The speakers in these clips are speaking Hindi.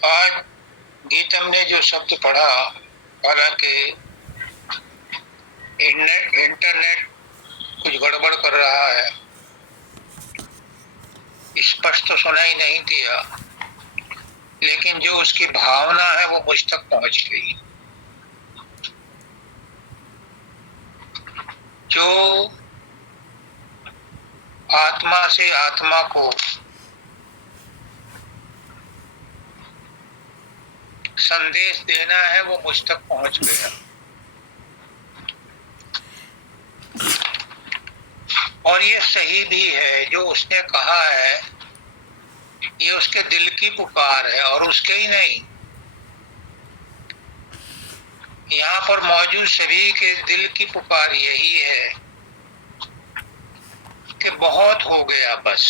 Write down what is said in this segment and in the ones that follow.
आज गीतम ने जो शब्द पढ़ा, हालांकि इंटरनेट कुछ गड़बड़ कर रहा है, स्पष्ट तो सुनाई नहीं दिया, लेकिन जो उसकी भावना है वो मुझ तक पहुंच गई। जो आत्मा से आत्मा को संदेश देना है वो मुझ तक पहुंच गया। और ये सही भी है जो उसने कहा है, ये उसके दिल की पुकार है और उसके ही नहीं, यहाँ पर मौजूद सभी के दिल की पुकार यही है कि बहुत हो गया, बस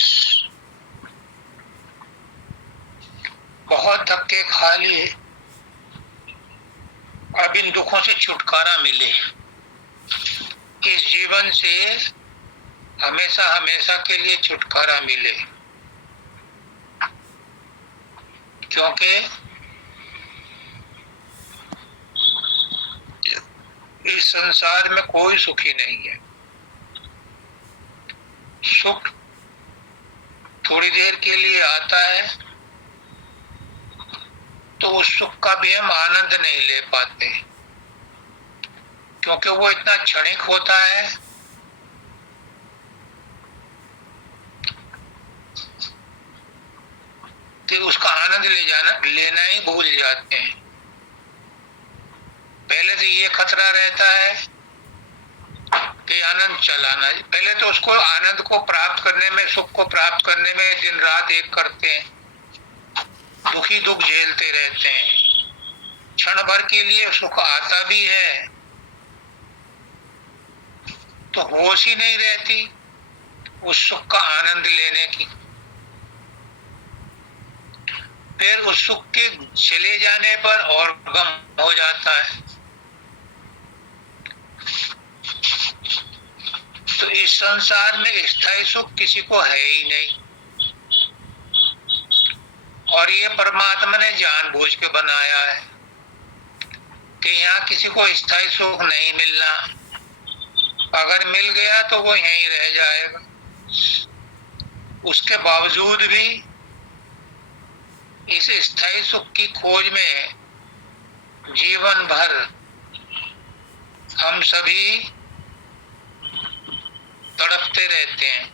बहुत धक्के खा लिए, अब इन दुखों से छुटकारा मिले, इस जीवन से हमेशा हमेशा के लिए छुटकारा मिले। क्योंकि इस संसार में कोई सुखी नहीं है। सुख थोड़ी देर के लिए आता है तो उस सुख का भी हम आनंद नहीं ले पाते, क्योंकि वो इतना क्षणिक होता है कि उसका आनंद लेना ही भूल जाते हैं। पहले तो ये खतरा रहता है कि आनंद चलाना, पहले तो उसको आनंद को प्राप्त करने में, सुख को प्राप्त करने में दिन रात एक करते हैं, दुखी दुख झेलते रहते हैं। क्षण भर के लिए सुख आता भी है तो होश ही नहीं रहती उस सुख का आनंद लेने की। फिर उस सुख के चले जाने पर और गम हो जाता है। तो इस संसार में स्थायी सुख किसी को है ही नहीं, और ये परमात्मा ने जानबूझ के बनाया है कि यहाँ किसी को स्थायी सुख नहीं मिलना, अगर मिल गया तो वो यहीं रह जाएगा। उसके बावजूद भी इस स्थायी सुख की खोज में जीवन भर हम सभी तड़पते रहते हैं,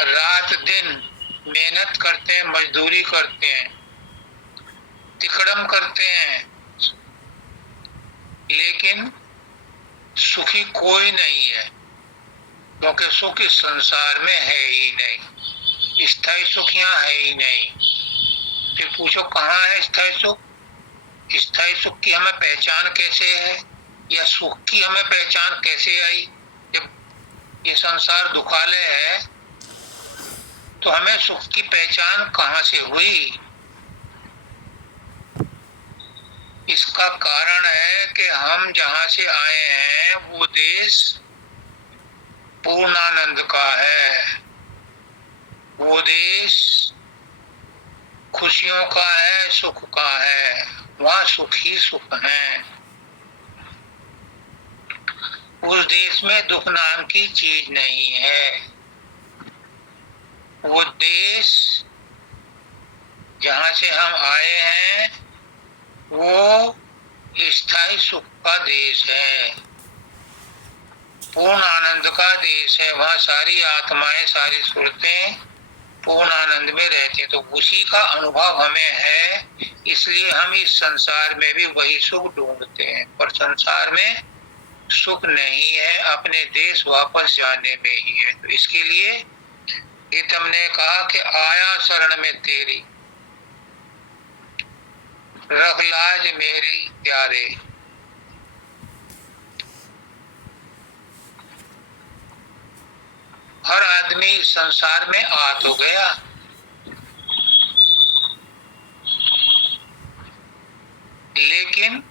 रात दिन मेहनत करते हैं, मजदूरी करते हैं, तिकड़म करते हैं, लेकिन सुखी कोई नहीं है, क्योंकि सुख इस संसार में है ही नहीं, स्थायी सुख यहाँ है ही नहीं। फिर पूछो कहाँ है स्थायी सुख? स्थायी सुख की हमें पहचान कैसे है, या सुख की हमें पहचान कैसे आई? जब ये संसार दुखालय है तो हमें सुख की पहचान कहाँ से हुई? इसका कारण है कि हम जहां से आए हैं वो देश पूर्णानंद का है, वो देश खुशियों का है, सुख का है, वहां सुख ही सुख है। उस देश में दुख नाम की चीज नहीं है। वो देश जहां से हम आए हैं वो स्थायी सुख का देश है, पूर्ण आनंद का देश है। वहां सारी आत्माएं, सारी सुरतें पूर्ण आनंद में रहती हैं। तो उसी का अनुभव हमें है, इसलिए हम इस संसार में भी वही सुख ढूंढते हैं, पर संसार में सुख नहीं है, अपने देश वापस जाने में ही है। तो इसके लिए गीतम ने कहा कि आया शरण में तेरी, रख लाज मेरी प्यारे। हर आदमी संसार में आ तो गया, लेकिन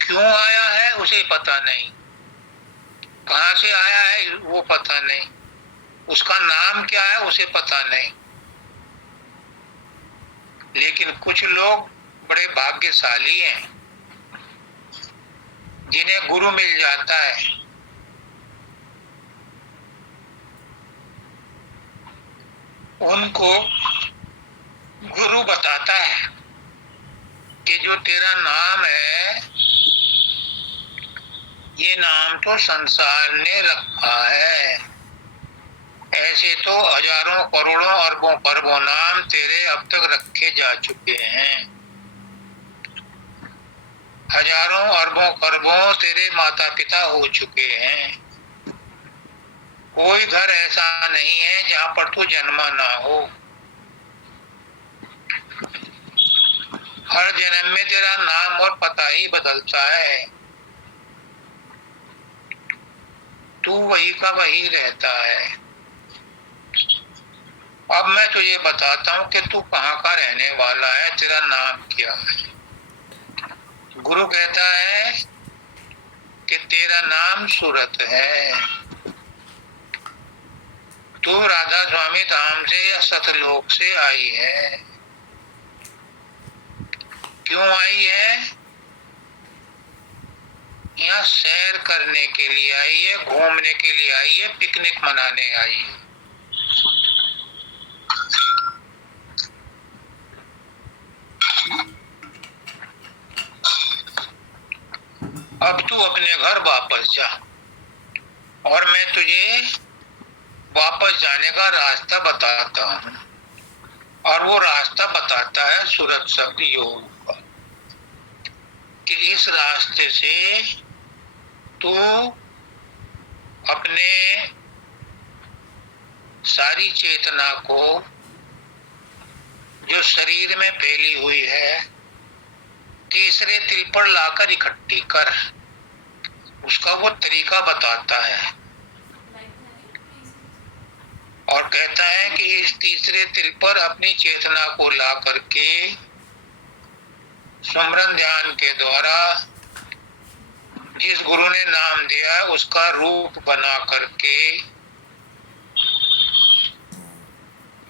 क्यों आया है उसे पता नहीं, कहां से आया है वो पता नहीं, उसका नाम क्या है उसे पता नहीं। लेकिन कुछ लोग बड़े भाग्यशाली हैं जिन्हें गुरु मिल जाता है। उनको गुरु बताता है कि जो तेरा नाम है, ये नाम तो संसार ने रखा है। ऐसे तो हजारों करोड़ों अरबों खरबों नाम तेरे अब तक रखे जा चुके हैं। हजारों अरबों खरबों तेरे माता पिता हो चुके हैं। कोई घर ऐसा नहीं है जहां पर तू जन्मा ना हो। हर जन्म में तेरा नाम और पता ही बदलता है। तू वही का वही रहता है। अब मैं तुझे बताता हूँ कि तू कहाँ का रहने वाला है, तेरा नाम क्या है। गुरु कहता है कि तेरा नाम सूरत है। तू राधा स्वामी धाम से या सतलोक से आई है। क्यों आई है? यहाँ सैर करने के लिए आई है, घूमने के लिए आई है, पिकनिक मनाने आई है। अब तू अपने घर वापस जा और मैं तुझे वापस जाने का रास्ता बताता हूँ। और वो रास्ता बताता है सूरत शब्द योग का, कि इस रास्ते से तू अपने सारी चेतना को जो शरीर में फैली हुई है, तीसरे तिल पर लाकर इकट्ठी कर। उसका वो तरीका बताता है और कहता है कि इस तीसरे तिल पर अपनी चेतना को ला करके सुमरन ध्यान के द्वारा जिस गुरु ने नाम दिया है उसका रूप बना करके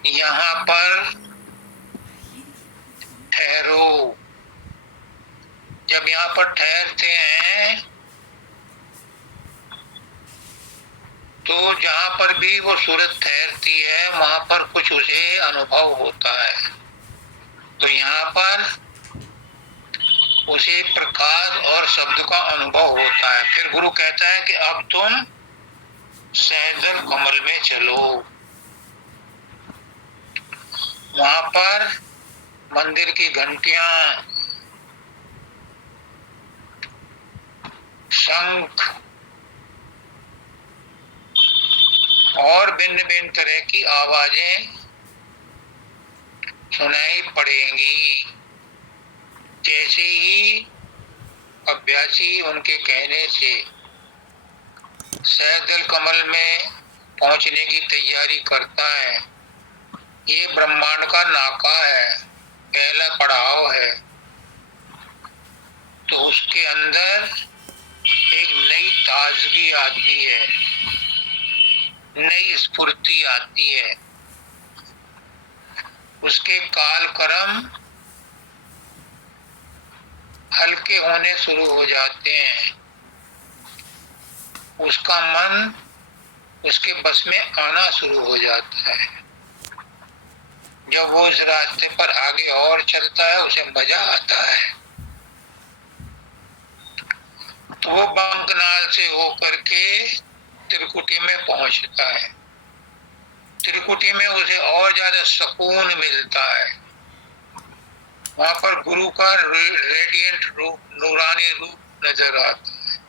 यहाँ पर ठहरो। जब यहाँ पर ठहरते हैं तो जहाँ पर भी वो सूरत ठहरती है वहां पर कुछ उसे अनुभव होता है। तो यहाँ पर उसे प्रकाश और शब्द का अनुभव होता है। फिर गुरु कहता है कि अब तुम सहजल कमल में चलो। वहां पर मंदिर की घंटियां, शंख और भिन्न भिन्न तरह की आवाजें सुनाई पड़ेंगी। जैसे ही अभ्यासी उनके कहने से सहजल कमल में पहुंचने की तैयारी करता है, ये ब्रह्मांड का नाका है, पहला पड़ाव है, तो उसके अंदर एक नई ताजगी आती है, नई स्फूर्ति आती है। उसके काल कर्म हल्के होने शुरू हो जाते हैं। उसका मन उसके बस में आना शुरू हो जाता है। जब वो इस रास्ते पर आगे और चलता है उसे मजा आता है। तो वो बंकनाल से होकर के त्रिकुटी में पहुंचता है। त्रिकुटी में उसे और ज्यादा सुकून मिलता है। वहां पर गुरु का रेडियंट रूप, नूरानी रूप नजर आता है।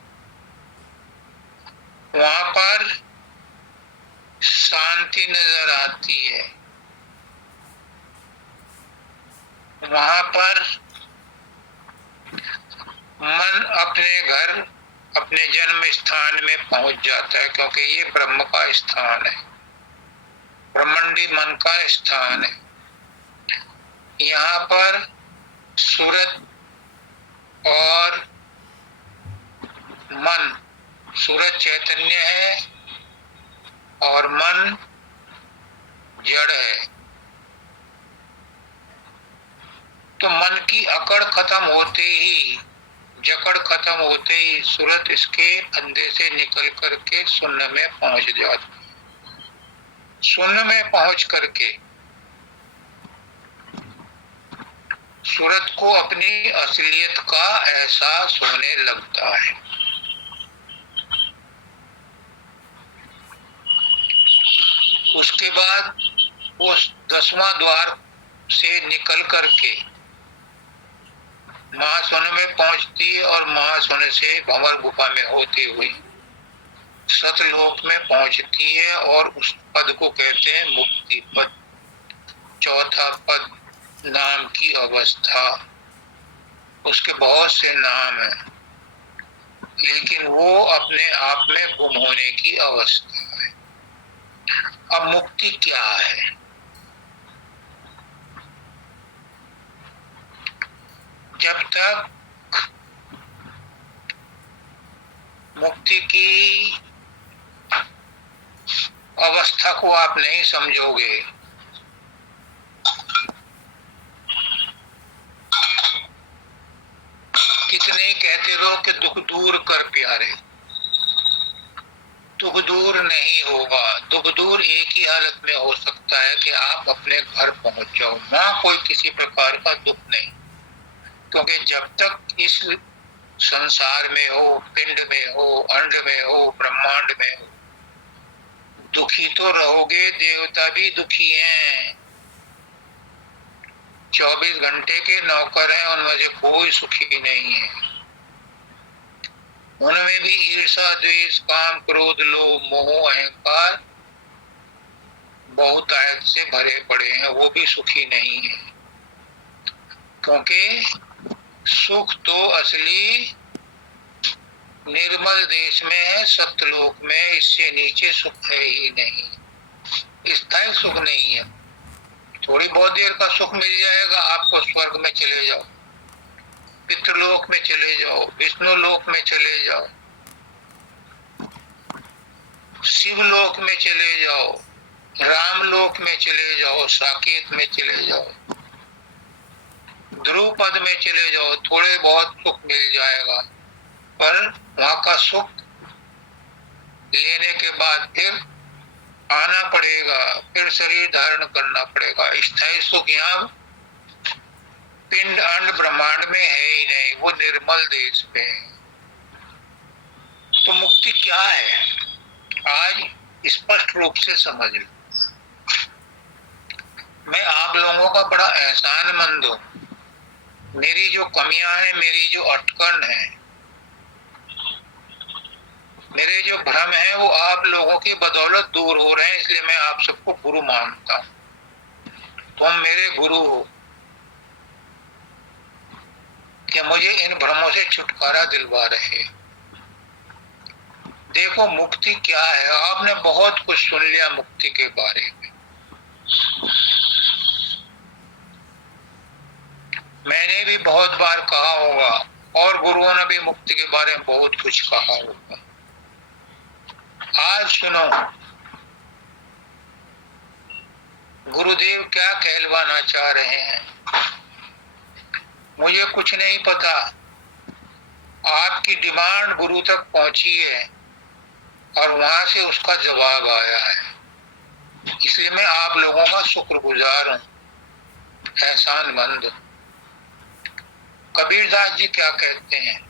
वहां पर शांति नजर आती है। वहां पर मन अपने घर, अपने जन्म स्थान में पहुंच जाता है, क्योंकि ये ब्रह्म का स्थान है, ब्रह्मंडी मन का स्थान है। यहाँ पर सूरत और मन, सूरत चैतन्य है और मन जड़ है। तो मन की अकड़ खत्म होते ही, जकड़ खत्म होते ही सूरत इसके फंदे से निकल करके शून्य में पहुंच जाती। शून्य में पहुंच करके सूरत को अपनी असलियत का एहसास होने लगता है। उसके बाद वो 10वां द्वार से निकल करके महाशून्य में पहुंचती है और महाशून्य से भंवर गुफा में होती हुई सतलोक में पहुंचती है और उस पद को कहते हैं मुक्ति पद। चौथा पद नाम की अवस्था। उसके बहुत से नाम हैं, लेकिन वो अपने आप में गुम होने की अवस्था है। अब मुक्ति क्या है? जब तक मुक्ति की अवस्था को आप नहीं समझोगे, कितने कहते रहो कि दुख दूर कर प्यारे, दुख दूर नहीं होगा। दुख दूर एक ही हालत में हो सकता है कि आप अपने घर पहुंच जाओ, ना कोई किसी प्रकार का दुख नहीं। क्योंकि जब तक इस संसार में हो, पिंड में हो, अंड में हो, ब्रह्मांड में हो, दुखी तो रहोगे। देवता भी दुखी हैं, 24 घंटे के नौकर हैं, उनमें से कोई सुखी नहीं है। उनमें भी ईर्षा, द्वेष, काम, क्रोध, लोभ, मोह, अहंकार बहुत आयत से भरे पड़े हैं, वो भी सुखी नहीं है। क्योंकि सुख तो असली निर्मल देश में है, सत्यलोक में। इससे नीचे सुख है ही नहीं, स्थायी सुख नहीं है। थोड़ी बहुत देर का सुख मिल जाएगा आपको, स्वर्ग में चले जाओ, पितृलोक में चले जाओ, विष्णु लोक में चले जाओ, शिवलोक में चले जाओ, रामलोक में चले जाओ, साकेत में चले जाओ, ध्रुव पद में चले जाओ, थोड़े बहुत सुख मिल जाएगा। पर वहां का सुख लेने के बाद फिर आना पड़ेगा, फिर शरीर धारण करना पड़ेगा। स्थायी सुख यहाँ पिंड अंड ब्रह्मांड में है ही नहीं, वो निर्मल देश में है। तो मुक्ति क्या है आज स्पष्ट रूप से समझ लो। मैं आप लोगों का बड़ा एहसानमंद हूं। मेरी जो कमियां हैं, मेरी जो अटकन है, मेरे जो भ्रम है, वो आप लोगों की बदौलत दूर हो रहे हैं। इसलिए मैं आप सबको गुरु मानता हूं। तुम मेरे गुरु हो कि मुझे इन भ्रमों से छुटकारा दिलवा रहे। देखो मुक्ति क्या है। आपने बहुत कुछ सुन लिया मुक्ति के बारे में। मैंने भी बहुत बार कहा होगा और गुरुओं ने भी मुक्ति के बारे में बहुत कुछ कहा होगा। आज सुनो गुरुदेव क्या कहलवाना चाह रहे हैं। मुझे कुछ नहीं पता, आपकी डिमांड गुरु तक पहुंची है और वहां से उसका जवाब आया है। इसलिए मैं आप लोगों का शुक्रगुजार हूं, एहसानमंद। कबीरदास जी क्या कहते हैं?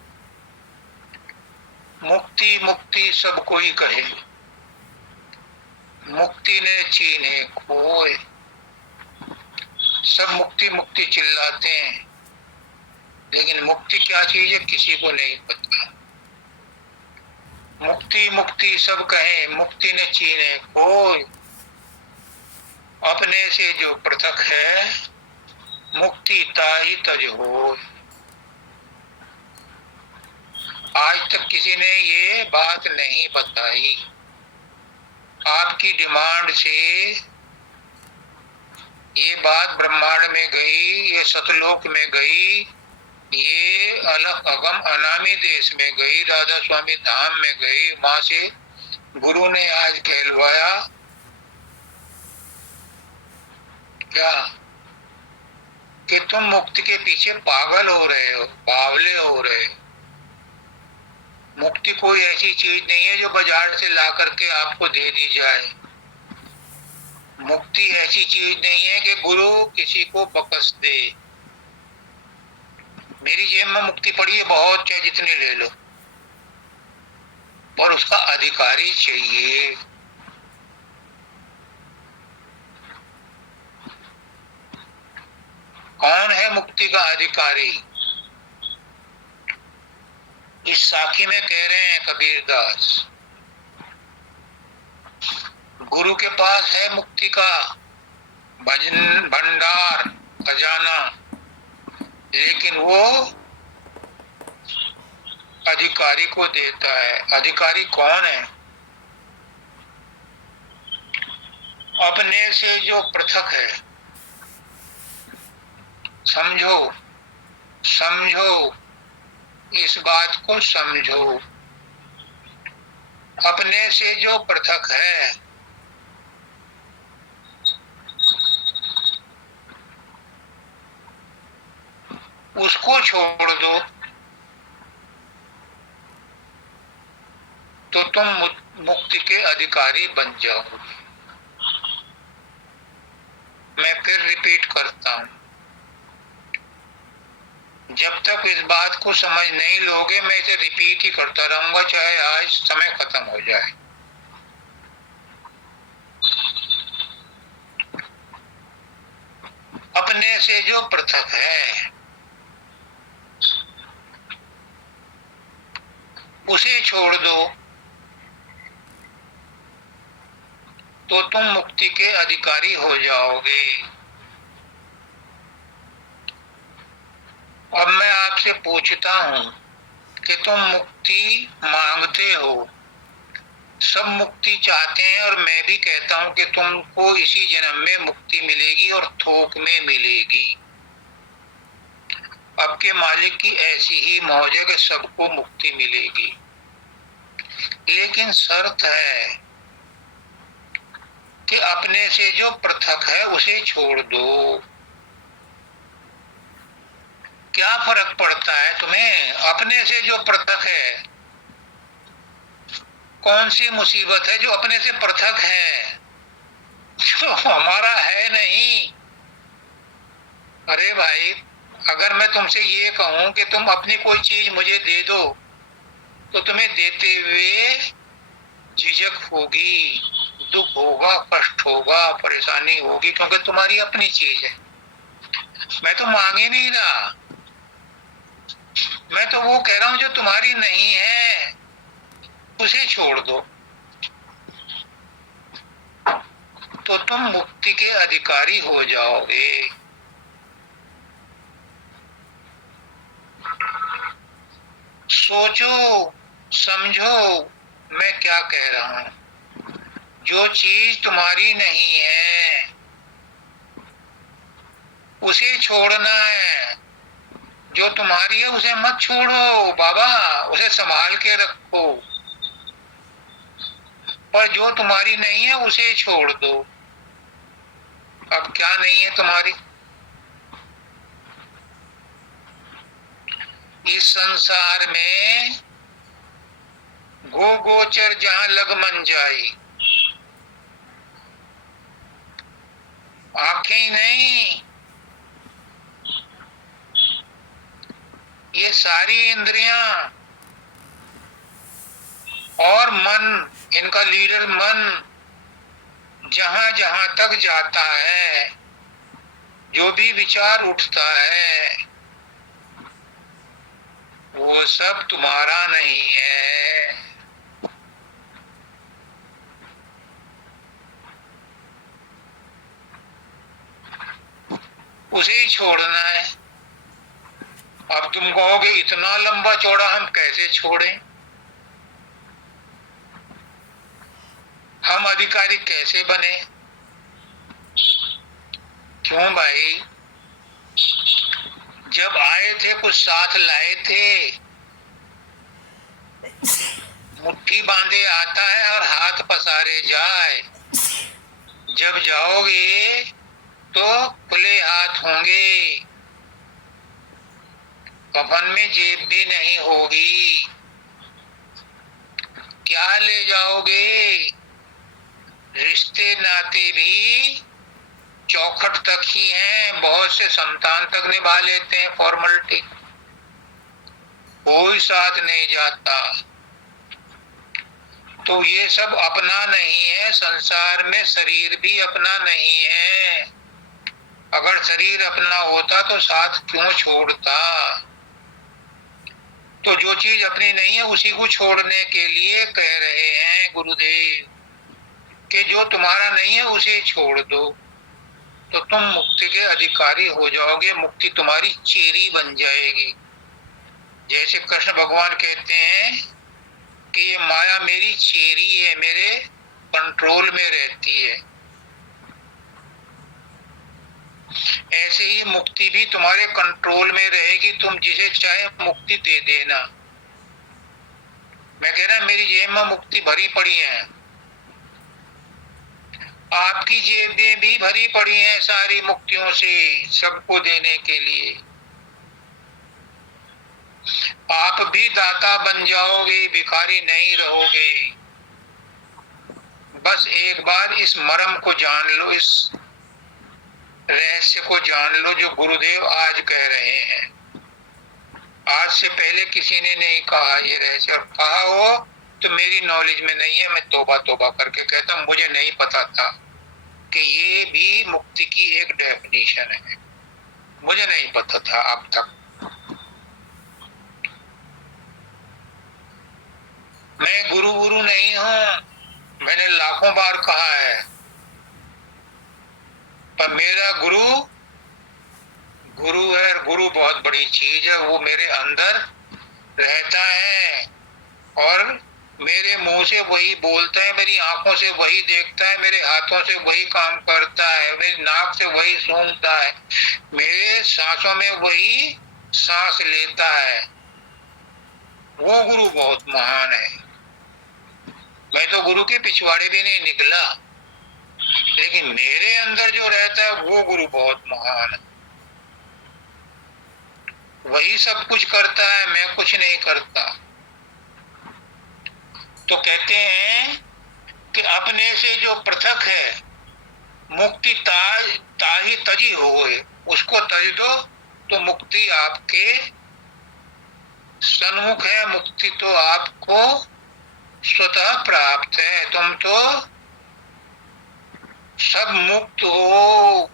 मुक्ति मुक्ति सब कोई कहे, मुक्ति ने चीन्हे खोए। सब मुक्ति मुक्ति चिल्लाते हैं, लेकिन मुक्ति क्या चीज है किसी को नहीं पता। मुक्ति मुक्ति सब कहे, मुक्ति ने चीन्हे खोए। अपने से जो पृथक है, मुक्ति ताहि तज होय। आज तक किसी ने ये बात नहीं बताई। आपकी डिमांड से ये बात ब्रह्मांड में गई, ये सतलोक में गई, ये अलग अगम अनामी देश में गई, राधा स्वामी धाम में गई। वहां से गुरु ने आज कहलवाया क्या? कि तुम मुक्ति के पीछे पागल हो रहे हो, बावले हो रहे हो। मुक्ति कोई ऐसी चीज नहीं है जो बाजार से ला करके आपको दे दी जाए। मुक्ति ऐसी चीज नहीं है कि गुरु किसी को बख्श दे। मेरी जेब में मुक्ति पड़ी है बहुत, चाहे जितनी ले लो, पर उसका अधिकारी चाहिए। कौन है मुक्ति का अधिकारी? इस साखी में कह रहे हैं कबीरदास, गुरु के पास है मुक्ति का भजन भंडार खजाना, लेकिन वो अधिकारी को देता है। अधिकारी कौन है? अपने से जो पृथक है। समझो, समझो, इस बात को समझो। अपने से जो पृथक है, उसको छोड़ दो तो तुम मुक्ति के अधिकारी बन जाओगे। मैं फिर रिपीट करता हूं, जब तक इस बात को समझ नहीं लोगे मैं इसे रिपीट ही करता रहूंगा, चाहे आज समय खत्म हो जाए। अपने से जो पृथक है उसे छोड़ दो तो तुम मुक्ति के अधिकारी हो जाओगे। अब मैं आपसे पूछता हूं कि तुम मुक्ति मांगते हो, सब मुक्ति चाहते हैं, और मैं भी कहता हूं कि तुमको इसी जन्म में मुक्ति मिलेगी और थोक में मिलेगी। अब के मालिक की ऐसी ही मौज है कि सबको मुक्ति मिलेगी, लेकिन शर्त है कि अपने से जो पृथक है उसे छोड़ दो। क्या फर्क पड़ता है तुम्हें? अपने से जो पृथक है, कौन सी मुसीबत है जो अपने से पृथक है, जो हमारा है नहीं। अरे भाई, अगर मैं तुमसे ये कहूं कि तुम अपनी कोई चीज मुझे दे दो, तो तुम्हें देते हुए झिझक होगी, दुख होगा, कष्ट होगा, परेशानी होगी, क्योंकि तुम्हारी अपनी चीज है। मैं तो मांग ही नहीं रहा, मैं तो वो कह रहा हूं जो तुम्हारी नहीं है उसे छोड़ दो तो तुम मुक्ति के अधिकारी हो जाओगे। सोचो, समझो मैं क्या कह रहा हूं। जो चीज तुम्हारी नहीं है उसे छोड़ना है, जो तुम्हारी है उसे मत छोड़ो बाबा, उसे संभाल के रखो, और जो तुम्हारी नहीं है उसे छोड़ दो। अब क्या नहीं है तुम्हारी? इस संसार में गो गोचर जहां लग मन जाई, आंखें नहीं, ये सारी इंद्रियां और मन, इनका लीडर मन जहां जहां तक जाता है, जो भी विचार उठता है, वो सब तुम्हारा नहीं है। उसे ही छोड़ना है। अब तुम कहोगे इतना लंबा चौड़ा हम कैसे छोड़ें, हम अधिकारी कैसे बने? क्यों भाई, जब आए थे कुछ साथ लाए थे, मुट्ठी बांधे आता है और हाथ पसारे जाए। जब जाओगे तो खुले हाथ होंगे, कफन में जेब भी नहीं होगी, क्या ले जाओगे? रिश्ते नाते भी चौखट तक ही हैं, बहुत से संतान तक निभा लेते हैं फॉर्मेलिटी, कोई साथ नहीं जाता। तो ये सब अपना नहीं है, संसार में शरीर भी अपना नहीं है। अगर शरीर अपना होता तो साथ क्यों छोड़ता? तो जो चीज अपनी नहीं है उसी को छोड़ने के लिए कह रहे हैं गुरुदेव कि जो तुम्हारा नहीं है उसे छोड़ दो, तो तुम मुक्ति के अधिकारी हो जाओगे, मुक्ति तुम्हारी चेरी बन जाएगी। जैसे कृष्ण भगवान कहते हैं कि ये माया मेरी चेरी है, मेरे कंट्रोल में रहती है, ऐसे ही मुक्ति भी तुम्हारे कंट्रोल में रहेगी, तुम जिसे चाहे मुक्ति दे देना। मैं कह रहा मेरी जेब में मुक्ति भरी पड़ी है, आपकी जेबें भी भरी पड़ी हैं सारी मुक्तियों से, सबको देने के लिए। आप भी दाता बन जाओगे, भिखारी नहीं रहोगे। बस एक बार इस मर्म को जान लो, इस रहस्य को जान लो जो गुरुदेव आज कह रहे हैं। आज से पहले किसी ने नहीं कहा ये रहस्य, और कहा हो तो मेरी नॉलेज में नहीं है। मैं तौबा तौबा करके कहता हूं, मुझे नहीं पता था कि ये भी मुक्ति की एक डेफिनेशन है, मुझे नहीं पता था अब तक। मैं गुरु नहीं हूं, मैंने लाखों बार कहा है, पर मेरा गुरु है। गुरु बहुत बड़ी चीज है, वो मेरे अंदर रहता है और मेरे मुंह से वही बोलता है, मेरी आंखों से वही देखता है, मेरे हाथों से वही काम करता है, मेरी नाक से वही सूंघता है, मेरे सांसों में वही सांस लेता है। वो गुरु बहुत महान है। मैं तो गुरु के पिछवाड़े भी नहीं निकला, लेकिन मेरे अंदर जो रहता है वो गुरु बहुत महान है। वही सब कुछ करता है, मैं कुछ नहीं करता। तो कहते हैं कि अपने से जो पृथक है, मुक्ति ताही तजी होए, उसको तज दो तो मुक्ति आपके सन्मुख है, मुक्ति तो आपको स्वतः प्राप्त है। तुम तो सब मुक्त हो।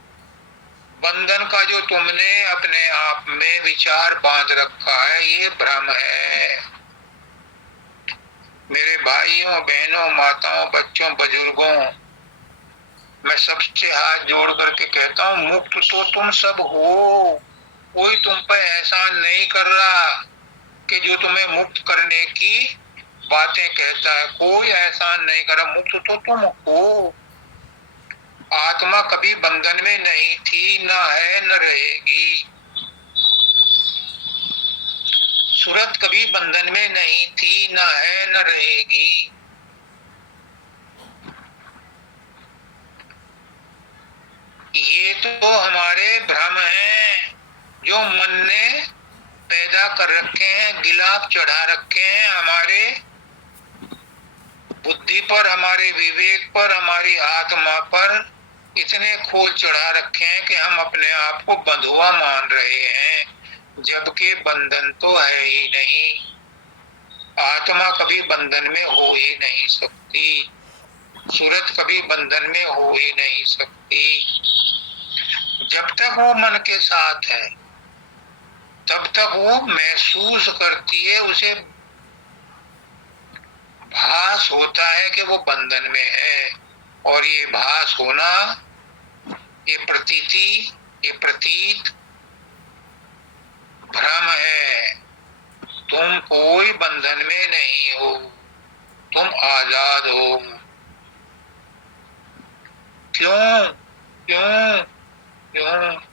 बंधन का जो तुमने अपने आप में विचार बांध रखा है ये भ्रम है। मेरे भाइयों बहनों माताओं बच्चों बुजुर्गों, मैं सबसे हाथ जोड़ करके कहता हूँ, मुक्त तो तुम सब हो। कोई तुम पर एहसान नहीं कर रहा कि जो तुम्हें मुक्त करने की बातें कहता है, कोई एहसान नहीं कर रहा। मुक्त तो तुम हो। आत्मा कभी बंधन में नहीं थी, न है न रहेगी। सूरत कभी बंधन में नहीं थी, न है न रहेगी। ये तो हमारे भ्रम हैं जो मन ने पैदा कर रखे हैं, गिलाफ चढ़ा रखे हैं हमारे बुद्धि पर, हमारे विवेक पर, हमारी आत्मा पर इतने खोल चढ़ा रखे हैं कि हम अपने आप को बंधुआ मान रहे हैं, जबकि बंधन तो है ही नहीं। आत्मा कभी बंधन में हो ही नहीं सकती, सूरत कभी बंधन में हो ही नहीं सकती। जब तक वो मन के साथ है तब तक वो महसूस करती है, उसे भास होता है कि वो बंधन में है। और ये भास होना, ये प्रतीति, ये प्रतीत भ्रम है। तुम कोई बंधन में नहीं हो, तुम आजाद हो। क्यों क्यों क्यों?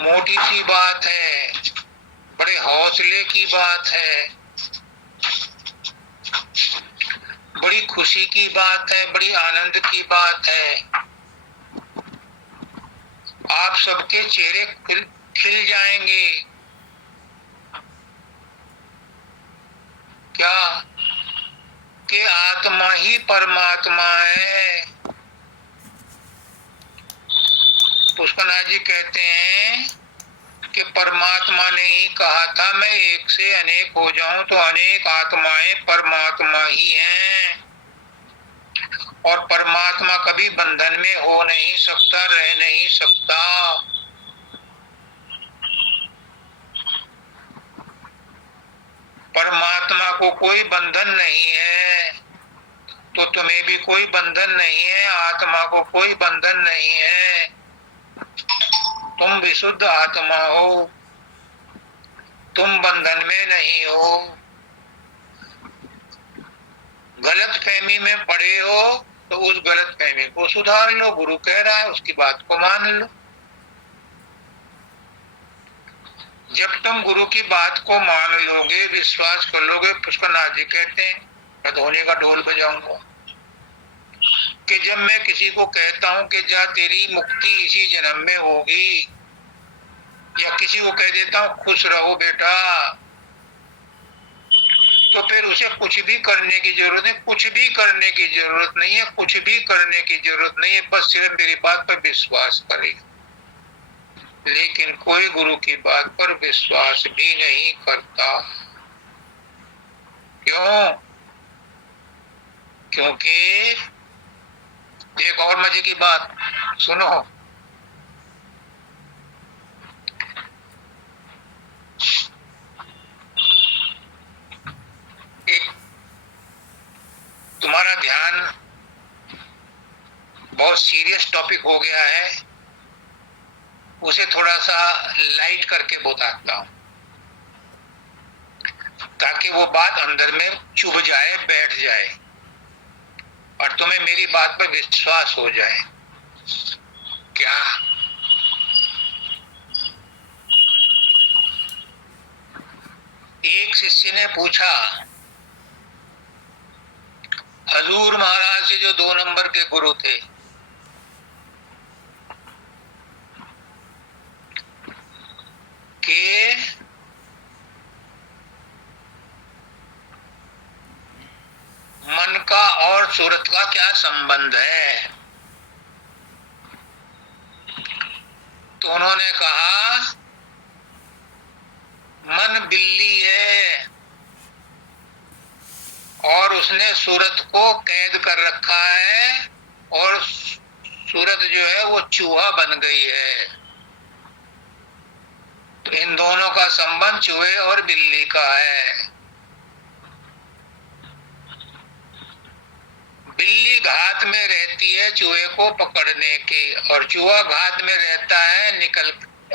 मोटी सी बात है, बड़े हौसले की बात है, बड़ी खुशी की बात है, बड़ी आनंद की बात है। आप सबके चेहरे खिल जाएंगे। क्या? कि आत्मा ही परमात्मा है। पुष्पनाथ जी कहते हैं कि परमात्मा ने ही कहा था मैं एक से अनेक हो जाऊं, तो अनेक आत्माएं परमात्मा ही हैं। और परमात्मा कभी बंधन में हो नहीं सकता, रह नहीं सकता। परमात्मा को कोई बंधन नहीं है, तो तुम्हें भी कोई बंधन नहीं है, आत्मा को कोई बंधन नहीं है। तुम विशुद्ध आत्मा हो, तुम बंधन में नहीं हो। गलत फहमी में पड़े हो तो उस गलत फहमी को सुधार लो। गुरु कह रहा है, उसकी बात को मान लो। जब तुम गुरु की बात को मान लोगे, विश्वास कर लोगे, पुष्पनाथ जी कहते हैं मैं धोने का ढोल बजाऊंगा। कि जब मैं किसी को कहता हूं कि जा तेरी मुक्ति इसी जन्म में होगी, या किसी को कह देता हूं खुश रहो बेटा, तो फिर उसे कुछ भी करने की जरूरत है, कुछ भी करने की जरूरत नहीं है, कुछ भी करने की जरूरत नहीं है, बस सिर्फ मेरी बात पर विश्वास करे। लेकिन कोई गुरु की बात पर विश्वास भी नहीं करता। क्यों? क्योंकि एक और मजे की बात सुनो। एक तुम्हारा ध्यान बहुत सीरियस टॉपिक हो गया है, उसे थोड़ा सा लाइट करके बताता हूं, ताकि वो बात अंदर में चुभ जाए, बैठ जाए और तुम्हें मेरी बात पर विश्वास हो जाए। क्या? एक शिष्य ने पूछा हजूर महाराज से, जो 2 नंबर के गुरु थे, कि मन का और सूरत का क्या संबंध है? तो उन्होंने कहा मन बिल्ली है और उसने सूरत को कैद कर रखा है, और सूरत जो है वो चूहा बन गई है। तो इन दोनों का संबंध चूहे और बिल्ली का है। बिल्ली घात में रहती है चूहे को पकड़ने के, और चूहा घात में रहता है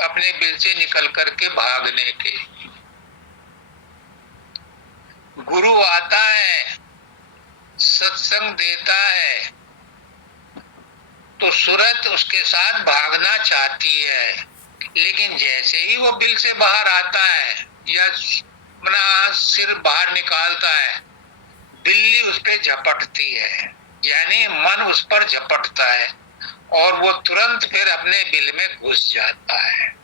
अपने बिल से निकल करके भागने के। गुरु आता है, सत्संग देता है, तो सूरत उसके साथ भागना चाहती है, लेकिन जैसे ही वो बिल से बाहर आता है या अपना सिर बाहर निकालता है, बिल्ली उस पर झपटती है, यानी मन उस पर झपटता है, और वो तुरंत फिर अपने बिल में घुस जाता है।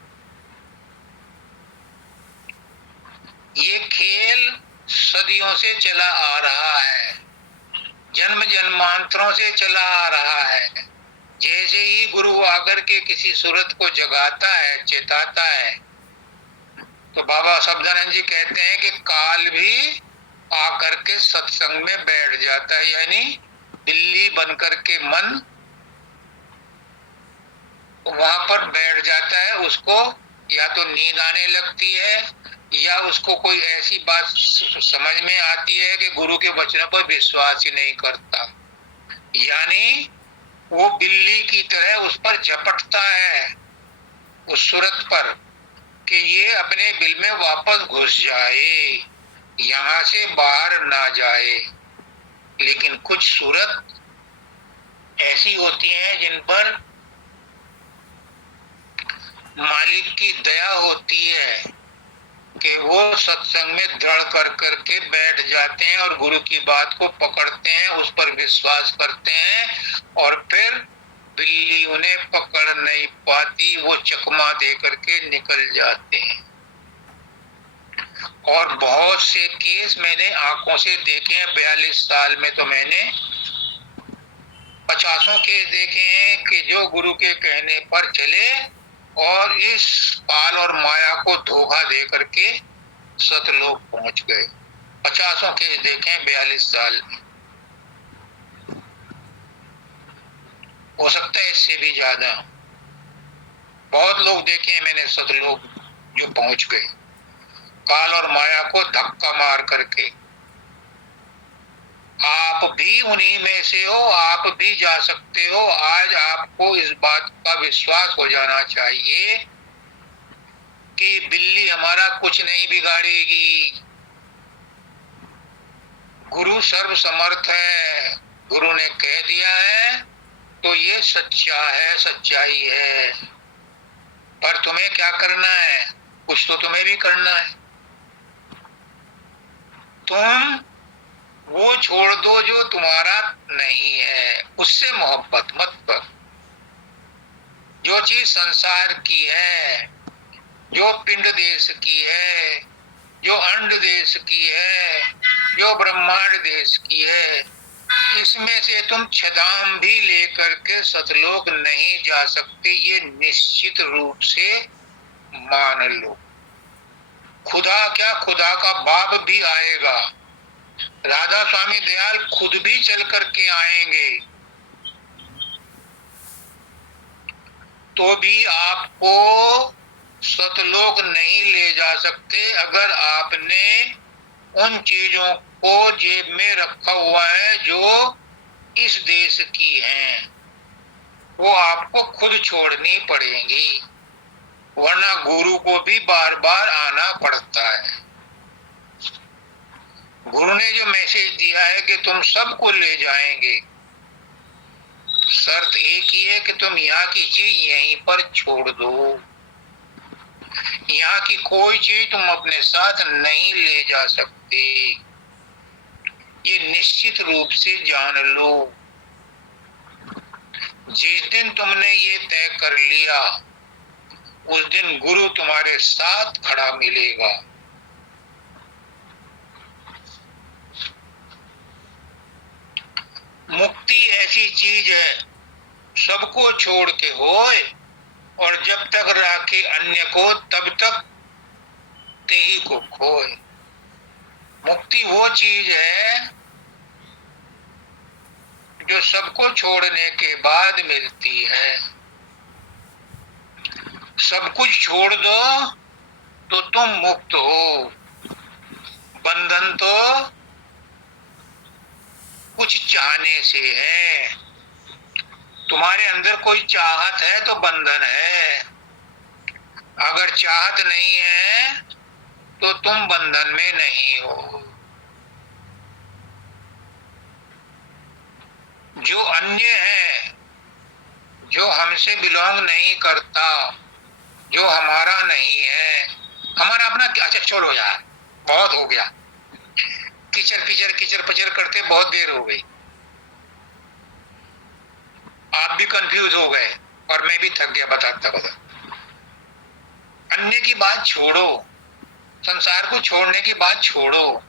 ये खेल सदियों से चला आ रहा है, जन्म जन्मांतरों से चला आ रहा है। जैसे ही गुरु आकर के किसी सूरत को जगाता है, चेताता है, तो बाबा शब्दानंद जी कहते हैं कि काल भी आकर के सत्संग में बैठ जाता है, यानी बिल्ली बनकर के मन वहां पर बैठ जाता है। उसको या तो नींद आने लगती है, या उसको कोई ऐसी बात समझ में आती है कि गुरु के वचनों पर विश्वास ही नहीं करता, यानी वो बिल्ली की तरह उस पर झपटता है, उस सूरत पर, कि ये अपने बिल में वापस घुस जाए, यहां से बाहर ना जाए। लेकिन कुछ सूरत ऐसी होती हैं जिन पर मालिक की दया होती है कि वो सत्संग में दृढ़ कर करके बैठ जाते हैं और गुरु की बात को पकड़ते हैं, उस पर विश्वास करते हैं, और फिर बिल्ली उन्हें पकड़ नहीं पाती, वो चकमा दे करके निकल जाते हैं। और बहुत से केस मैंने आंखों से देखे हैं, 42 साल में तो मैंने 50 केस देखे हैं कि जो गुरु के कहने पर चले और इस काल और माया को धोखा दे करके सतलोक पहुंच गए। 50 केस देखे हैं 42 साल में, हो सकता है इससे भी ज्यादा। बहुत लोग देखे हैं मैंने सतलोक जो पहुंच गए काल और माया को धक्का मार करके। आप भी उन्हीं में से हो, आप भी जा सकते हो। आज आपको इस बात का विश्वास हो जाना चाहिए कि बिल्ली हमारा कुछ नहीं बिगाड़ेगी। गुरु सर्व समर्थ है, गुरु ने कह दिया है तो ये सच्चा है, सच्चाई है। पर तुम्हें क्या करना है? कुछ तो तुम्हें भी करना है। तुम वो छोड़ दो जो तुम्हारा नहीं है, उससे मोहब्बत मत कर। जो चीज संसार की है, जो पिंड देश की है, जो अंड देश की है, जो ब्रह्मांड देश की है, इसमें से तुम छदाम भी लेकर के सतलोक नहीं जा सकते, ये निश्चित रूप से मान लो। खुदा क्या, खुदा का बाप भी आएगा, राधा स्वामी दयाल खुद भी चल करके आएंगे, तो भी आपको सतलोक नहीं ले जा सकते अगर आपने उन चीजों को जेब में रखा हुआ है जो इस देश की हैं। वो आपको खुद छोड़नी पड़ेगी, वरना गुरु को भी बार बार आना पड़ता है। गुरु ने जो मैसेज दिया है कि तुम सबको ले जाएंगे, शर्त एक ही है कि तुम यहाँ की चीज यहीं पर छोड़ दो। यहाँ की कोई चीज तुम अपने साथ नहीं ले जा सकते, ये निश्चित रूप से जान लो। जिस दिन तुमने ये तय कर लिया, उस दिन गुरु तुम्हारे साथ खड़ा मिलेगा। मुक्ति ऐसी चीज है, सबको छोड़ के होए और जब तक राखे अन्य को तब तक तेही को खोए। मुक्ति वो चीज है जो सबको छोड़ने के बाद मिलती है। सब कुछ छोड़ दो तो तुम मुक्त हो, बंधन तो कुछ चाहने से है। तुम्हारे अंदर कोई चाहत है तो बंधन है, अगर चाहत नहीं है तो तुम बंधन में नहीं हो। जो अन्य है, जो हमसे बिलोंग नहीं करता, जो हमारा नहीं है, हमारा अपना क्या? अच्छा छोड़ो यार, बहुत हो गया, किचर पिचर किचर पचर करते बहुत देर हो गई, आप भी कंफ्यूज हो गए और मैं भी थक गया बताता बताता। अन्य की बात छोड़ो, संसार को छोड़ने की बात छोड़ो।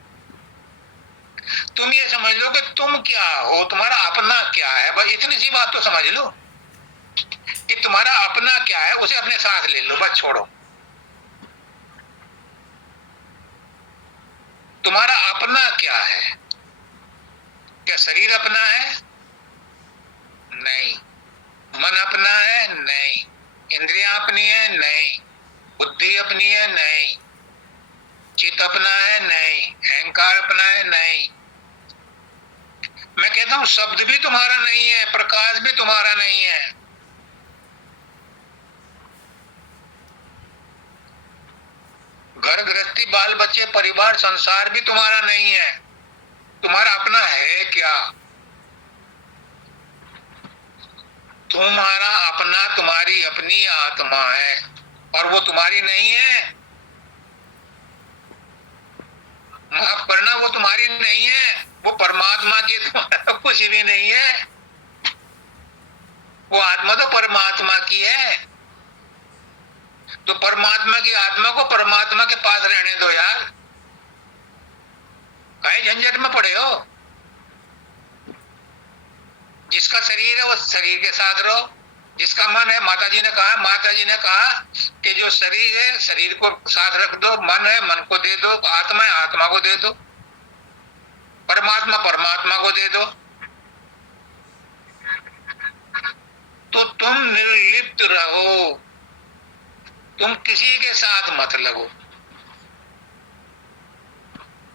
तुम ये समझ लो कि तुम क्या हो, तुम्हारा अपना क्या है, बस इतनी सी बात तो समझ लो कि तुम्हारा अपना क्या है, उसे अपने साथ ले लो, बस छोड़ो। तुम्हारा अपना क्या है? क्या शरीर अपना है? नहीं। मन अपना है? नहीं। इंद्रियां अपनी है? नहीं। बुद्धि अपनी है? नहीं। चित्त अपना है? नहीं। अहंकार अपना है? नहीं। मैं कहता हूं शब्द भी तुम्हारा नहीं है, प्रकाश भी तुम्हारा नहीं है। घर गृहस्थी बाल बच्चे परिवार संसार भी तुम्हारा नहीं है। तुम्हारा अपना है क्या? तुम्हारा अपना तुम्हारी अपनी आत्मा है, और वो तुम्हारी नहीं है। माफ करना, वो तुम्हारी नहीं है, वो परमात्मा की, तुम्हारा कुछ भी नहीं है। वो आत्मा तो परमात्मा की है, तो परमात्मा की आत्मा को परमात्मा के पास रहने दो यार, काहे झंझट में पड़े हो। जिसका शरीर है वो शरीर के साथ रहो, जिसका मन है, माता जी ने कहा कि जो शरीर है शरीर को साथ रख दो, मन है मन को दे दो, आत्मा है आत्मा को दे दो, परमात्मा परमात्मा को दे दो। तो तुम निर्लिप्त रहो, तुम किसी के साथ मत लगो,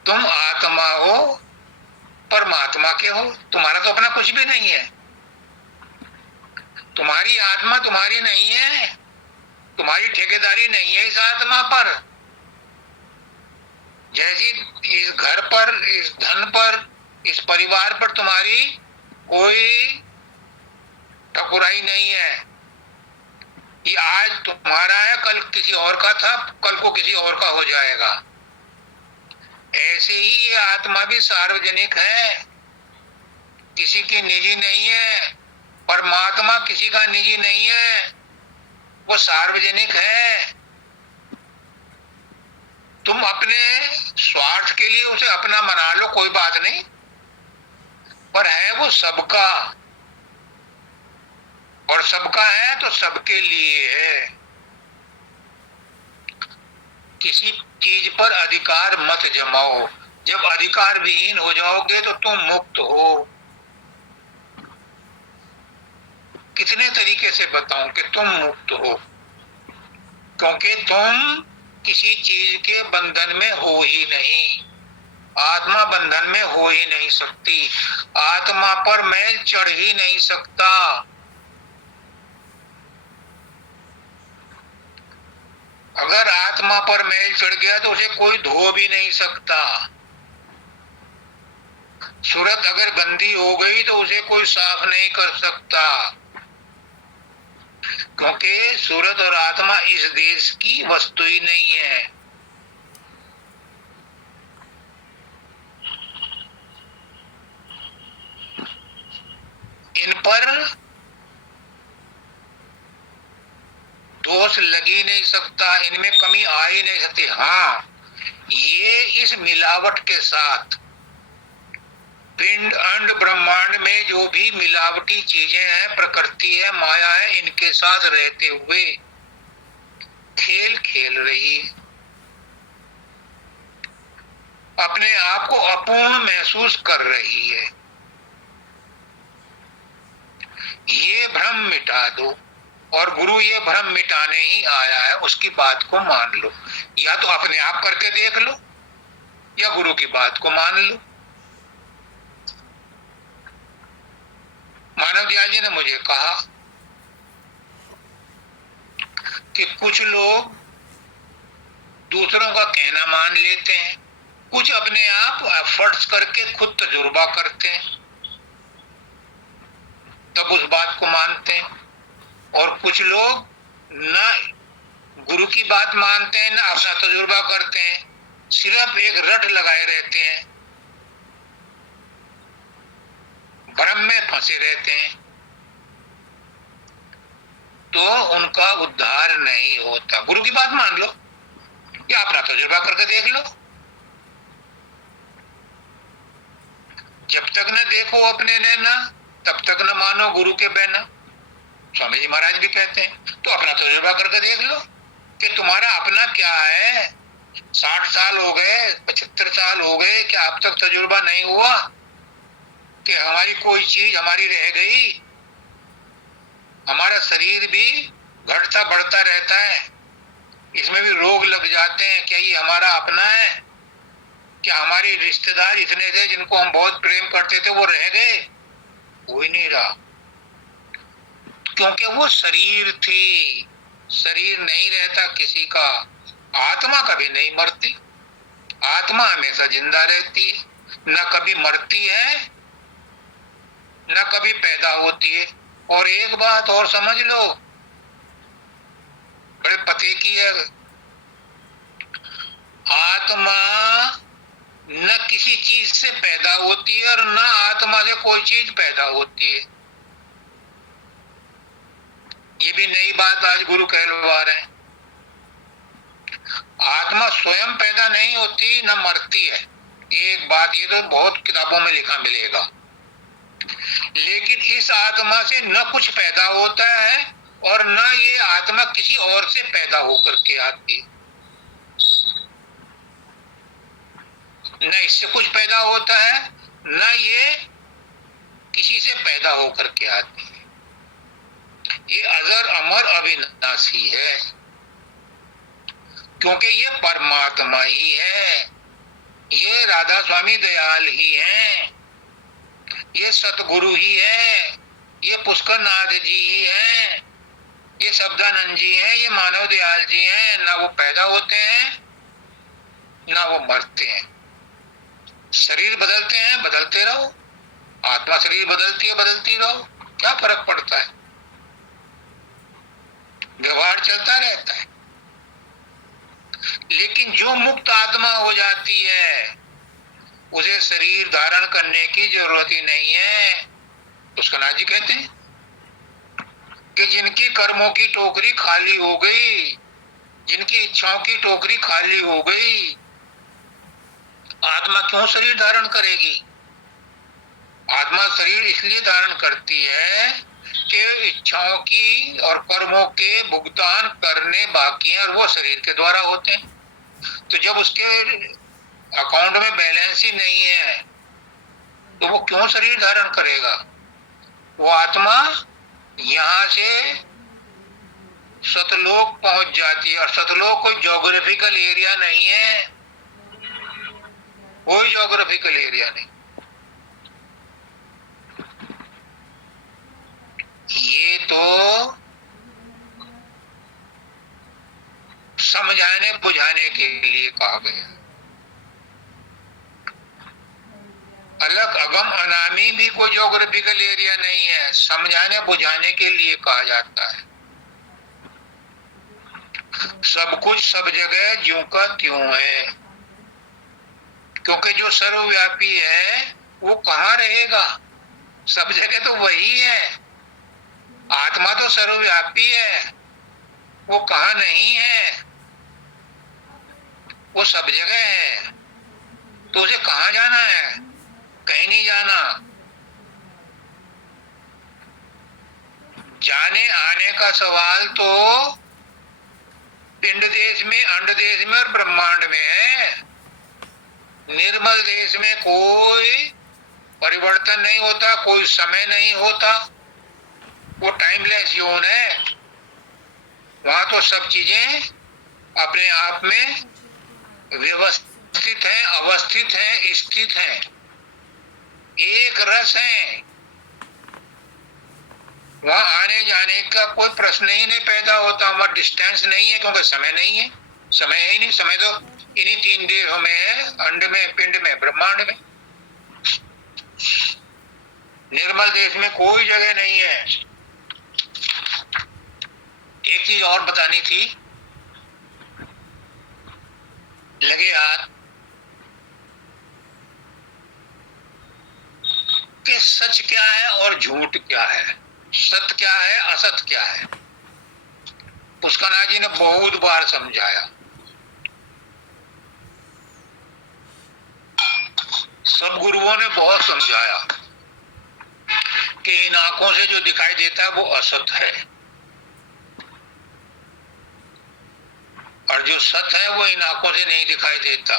तुम आत्मा हो, परमात्मा के हो, तुम्हारा तो अपना कुछ भी नहीं है, तुम्हारी आत्मा तुम्हारी नहीं है, तुम्हारी ठेकेदारी नहीं है इस आत्मा पर। जैसी इस घर पर, इस धन पर, इस परिवार पर तुम्हारी कोई ठकुराई नहीं है। ये आज तुम्हारा है, कल किसी और का था, कल को किसी और का हो जाएगा। ऐसे ही ये आत्मा भी सार्वजनिक है, किसी की निजी नहीं है। परमात्मा किसी का निजी नहीं है, वो सार्वजनिक है। तुम अपने स्वार्थ के लिए उसे अपना मना लो, कोई बात नहीं, पर है वो सबका, और सबका है तो सबके लिए है। किसी चीज पर अधिकार मत जमाओ, जब अधिकार विहीन हो जाओगे तो तुम मुक्त हो। कितने तरीके से बताऊं कि तुम मुक्त हो, क्योंकि तुम किसी चीज के बंधन में हो ही नहीं, आत्मा बंधन में हो ही नहीं सकती, आत्मा पर मैल चढ़ ही नहीं सकता। अगर आत्मा पर मैल चढ़ गया तो उसे कोई धो भी नहीं सकता। सूरत अगर गंदी हो गई तो उसे कोई साफ नहीं कर सकता, क्योंकि सूरत और आत्मा इस देश की वस्तु ही नहीं है। इन पर दोष लग ही नहीं सकता, इनमें कमी आ ही नहीं सकती। हाँ, ये इस मिलावट के साथ पिंड अंड ब्रह्मांड में जो भी मिलावटी चीजें हैं, प्रकृति है, माया है, इनके साथ रहते हुए खेल खेल रही है, अपने आप को अपूर्ण महसूस कर रही है। ये भ्रम मिटा दो, और गुरु ये भ्रम मिटाने ही आया है, उसकी बात को मान लो। या तो अपने आप करके देख लो, या गुरु की बात को मान लो। मानव दयाल जी ने मुझे कहा कि कुछ लोग दूसरों का कहना मान लेते हैं, कुछ अपने आप एफर्ट्स करके खुद तजुर्बा करते हैं, तब उस बात को मानते हैं। और कुछ लोग न गुरु की बात मानते हैं, न अपना तजुर्बा करते हैं, सिर्फ एक रट लगाए रहते हैं, भ्रम में फंसे रहते हैं, तो उनका उद्धार नहीं होता। गुरु की बात मान लो या अपना तजुर्बा करके देख लो। जब तक न देखो अपने ने ना, तब तक न मानो गुरु के बहना, स्वामी जी महाराज भी कहते हैं। तो अपना तजुर्बा करके देख लो कि तुम्हारा अपना क्या है। 60 साल हो गए, 75 साल हो गए, क्या अब तक तजुर्बा नहीं हुआ कि हमारी कोई चीज हमारी रह गई। हमारा शरीर भी घटता बढ़ता रहता है, इसमें भी रोग लग जाते हैं। क्या ये हमारा अपना है? क्या हमारे रिश्तेदार इतने थे जिनको हम बहुत प्रेम करते थे, वो रह गए? कोई नहीं रहा, क्योंकि वो शरीर थी। शरीर नहीं रहता किसी का, आत्मा कभी नहीं मरती, आत्मा हमेशा जिंदा रहती है, न कभी मरती है न कभी पैदा होती है। और एक बात और समझ लो, बड़े पते की है, आत्मा न किसी चीज से पैदा होती है और न आत्मा से कोई चीज पैदा होती है। ये भी नई बात आज गुरु कहलवा रहे हैं। आत्मा स्वयं पैदा नहीं होती न मरती है, एक बात ये तो बहुत किताबों में लिखा मिलेगा। लेकिन इस आत्मा से न कुछ पैदा होता है और न ये आत्मा किसी और से पैदा होकर के आती है। न इससे कुछ पैदा होता है, न ये किसी से पैदा होकर के आती है। ये अजर अमर अविनाशी है, क्योंकि ये परमात्मा ही है, ये राधा स्वामी दयाल ही हैं, ये सतगुरु ही है, ये पुष्कर नाथ जी ही हैं, ये शब्दानंद जी हैं, ये मानव दयाल जी हैं। ना वो पैदा होते हैं ना वो मरते हैं। शरीर बदलते हैं, बदलते रहो। आत्मा शरीर बदलती है, बदलती रहो, क्या फर्क पड़ता है? व्यवहार चलता रहता है। लेकिन जो मुक्त आत्मा हो जाती है उसे शरीर धारण करने की जरूरत ही नहीं है। उसका नाथ जी कहते हैं कि जिनकी कर्मों की टोकरी खाली हो गई, जिनकी इच्छाओं की टोकरी खाली हो गई, आत्मा क्यों शरीर धारण करेगी? आत्मा शरीर इसलिए धारण करती है कि इच्छाओं की और कर्मों के भुगतान करने बाकी हैं और वो शरीर के द्वारा होते हैं। तो जब उसके अकाउंट में बैलेंस ही नहीं है तो वो क्यों शरीर धारण करेगा? वो आत्मा यहां से सतलोक पहुंच जाती है, और सतलोक कोई ज्योग्राफिकल एरिया नहीं है, कोई ज्योग्राफिकल एरिया नहीं। ये तो समझाने बुझाने के लिए कहा गया। अलग अगम अनामी भी कोई ज्योग्राफिकल एरिया नहीं है, समझाने बुझाने के लिए कहा जाता है। सब कुछ सब जगह ज्यों का त्यों है, क्योंकि जो सर्वव्यापी है वो कहाँ रहेगा? सब जगह तो वही है। आत्मा तो सर्वव्यापी है, वो कहाँ नहीं है? वो सब जगह है। तो उसे कहाँ जाना है? कहीं नहीं जाना। जाने आने का सवाल तो पिंड देश में, अंड देश में और ब्रह्मांड में है। निर्मल देश में कोई परिवर्तन नहीं होता, कोई समय नहीं होता, वो टाइमलेस जोन है। वहां तो सब चीजें अपने आप में व्यवस्थित हैं, अवस्थित हैं, स्थित हैं, एक रस है। वहां आने जाने का कोई प्रश्न ही नहीं पैदा होता। वहां डिस्टेंस नहीं है, क्योंकि समय नहीं है। समय है ही नहीं। समय तो इन्हीं तीन देहों में है, अंड में, पिंड में, ब्रह्मांड में। निर्मल देश में कोई जगह नहीं है। एक चीज और बतानी थी, लगे हाथ, कि सच क्या है और झूठ क्या है, सत्य क्या है, असत क्या है। पुष्करनाथ जी ने बहुत बार समझाया, सब गुरुओं ने बहुत समझाया कि इन आंखों से जो दिखाई देता है वो असत है, और जो सत है वो इन आंखों से नहीं दिखाई देता।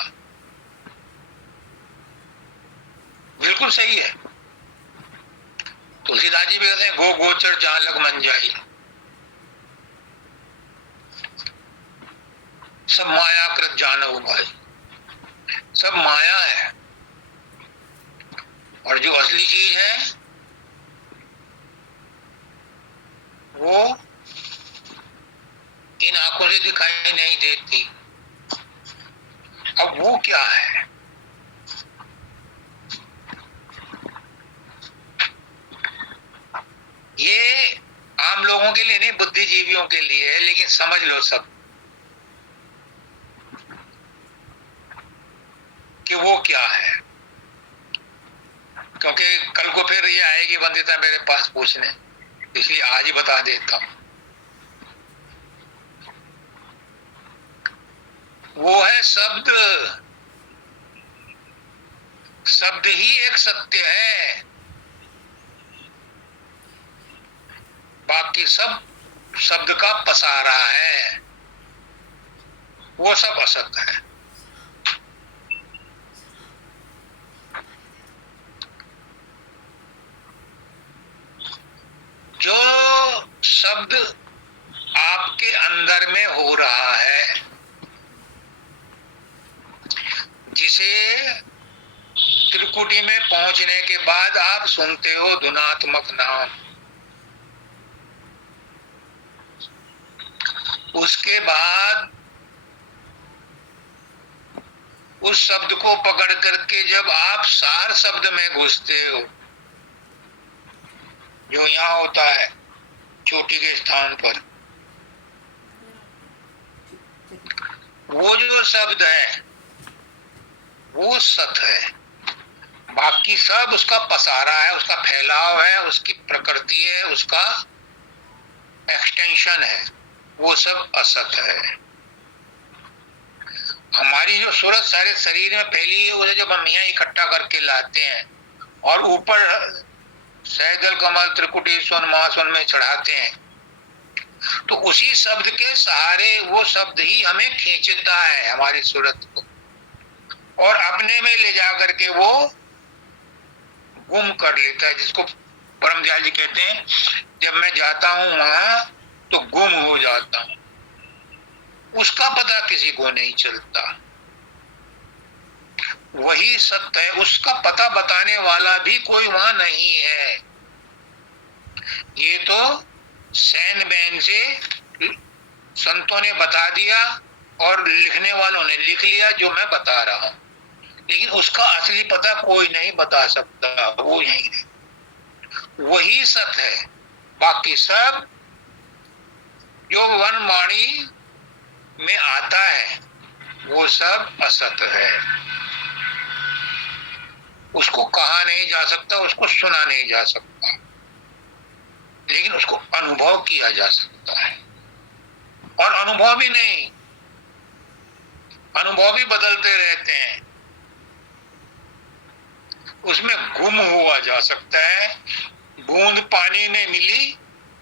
बिल्कुल सही है। तुलसीदास जी भी कहते हैं, गो गोचर जहां लग मन जाई, सब मायाकृत जानव भाई। सब माया है, और जो असली चीज है वो इन आंखों से दिखाई नहीं देती। अब वो क्या है? ये आम लोगों के लिए नहीं, बुद्धिजीवियों के लिए है, लेकिन समझ लो सब कि वो क्या है। क्योंकि कल को फिर ये आएगी वंदिता मेरे पास पूछने, इसलिए आज ही बता देता हूं। वो है शब्द। शब्द ही एक सत्य है, बाकी सब शब्द का पसारा है, वो सब असत है। जो शब्द आपके अंदर में हो रहा है, जिसे त्रिकुटी में पहुंचने के बाद आप सुनते हो धुनात्मक नाम, उसके बाद उस शब्द को पकड़ करके जब आप सार शब्द में घुसते हो, जो यहाँ होता है चोटी के स्थान पर, वो जो शब्द है वो सत है, बाकी सब उसका पसारा है, उसका फैलाव है, उसकी प्रकृति है, उसका एक्सटेंशन है, वो सब असत है। हमारी जो सूरत सारे शरीर में फैली है, उसे जब हम यहाँ इकट्ठा करके लाते हैं और ऊपर सहगल कमल त्रिकुटी स्वन महास्वन में चढ़ाते हैं, तो उसी शब्द के सहारे वो शब्द ही हमें खींचता है हमारी सूरत को, और अपने में ले जा करके वो गुम कर लेता है, जिसको परम दयाल जी कहते हैं, जब मैं जाता हूं वहां तो गुम हो जाता हूं, उसका पता किसी को नहीं चलता। वही सत्य है, उसका पता बताने वाला भी कोई वहां नहीं है। ये तो सैन बैन से संतों ने बता दिया और लिखने वालों ने लिख लिया जो मैं बता रहा हूं, लेकिन उसका असली पता कोई नहीं बता सकता, वो यही है, वही सत्य है। बाकी सब जो वन वाणी में आता है वो सब असत है, उसको कहा नहीं जा सकता, उसको सुना नहीं जा सकता, लेकिन उसको अनुभव किया जा सकता है। और अनुभव भी नहीं, अनुभव भी बदलते रहते हैं, उसमें गुम हुआ जा सकता है। बूंद पानी में मिली,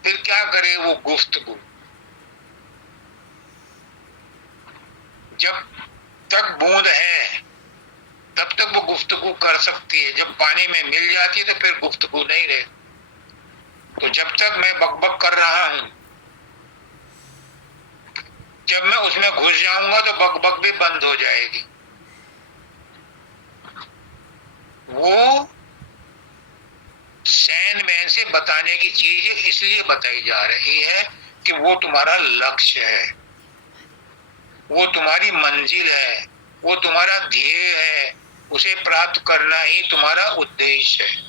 फिर क्या करे वो गुफ्तगू, जब तक बूंद है तब तक वो गुफ्तगू कर सकती है, जब पानी में मिल जाती है तो फिर गुफ्तगू नहीं रहे। तो जब तक मैं बकबक कर रहा हूं, जब मैं उसमें घुस जाऊंगा तो बकबक भी बंद हो जाएगी। वो सैन बैन से बताने की चीज इसलिए बताई जा रही है कि वो तुम्हारा लक्ष्य है, वो तुम्हारी मंजिल है, वो तुम्हारा ध्येय है, उसे प्राप्त करना ही तुम्हारा उद्देश्य है।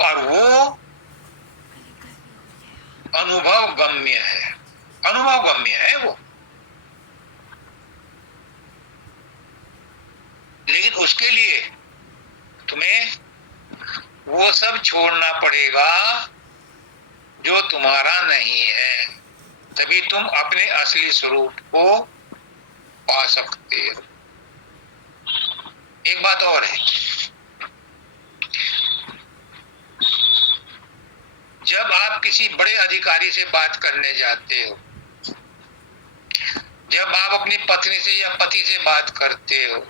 और वो अनुभव गम्य है, अनुभव गम्य है वो, लेकिन उसके लिए तुम्हें वो सब छोड़ना पड़ेगा जो तुम्हारा नहीं है, तभी तुम अपने असली स्वरूप को पा सकते हो। एक बात और है, जब आप किसी बड़े अधिकारी से बात करने जाते हो, जब आप अपनी पत्नी से या पति से बात करते हो,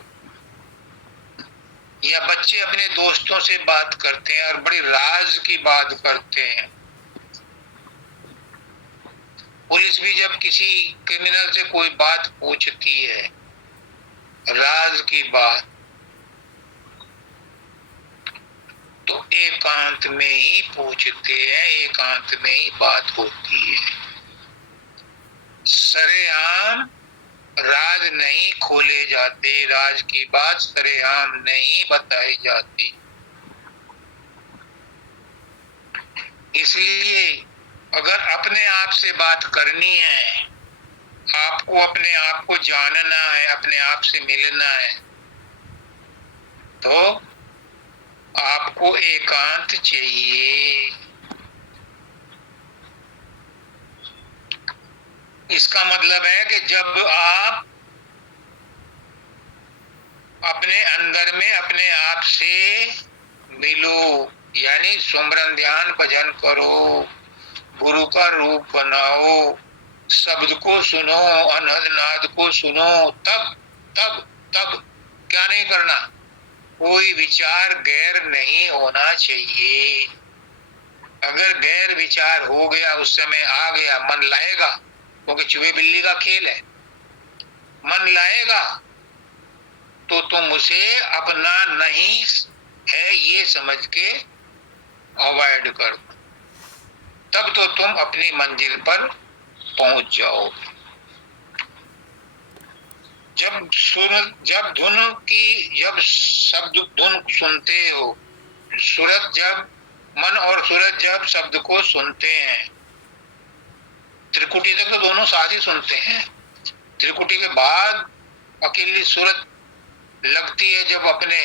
या बच्चे अपने दोस्तों से बात करते हैं और बड़ी राज की बात करते हैं, पुलिस भी जब किसी क्रिमिनल से कोई बात पूछती है राज की बात, तो एकांत में ही पूछते हैं, एकांत में ही बात होती है। सरेआम राज नहीं खोले जाते, राज की बात सरेआम नहीं बताई जाती। इसलिए अगर अपने आप से बात करनी है, आपको अपने आप को जानना है, अपने आप से मिलना है, तो आपको एकांत चाहिए। इसका मतलब है कि जब आप अपने अंदर में अपने आप से मिलो, यानी सुमरन ध्यान भजन करो, गुरु का रूप बनाओ, शब्द को सुनो, अनहद नाद को सुनो, तब तब तब क्या नहीं करना, कोई विचार गैर नहीं होना चाहिए। अगर गैर विचार हो गया, उस समय आ गया, मन लाएगा, क्योंकि चूहे बिल्ली का खेल है, मन लाएगा तो तुम उसे अपना नहीं है ये समझ के अवॉइड कर, तब तो तुम अपनी मंजिल पर पहुंच जाओ। जब धुन की, जब शब्द धुन सुनते हो, सूरत जब मन और सूरत जब शब्द को सुनते हैं, त्रिकुटी तक तो दोनों साथ ही सुनते हैं, त्रिकुटी के बाद अकेली सूरत लगती है जब अपने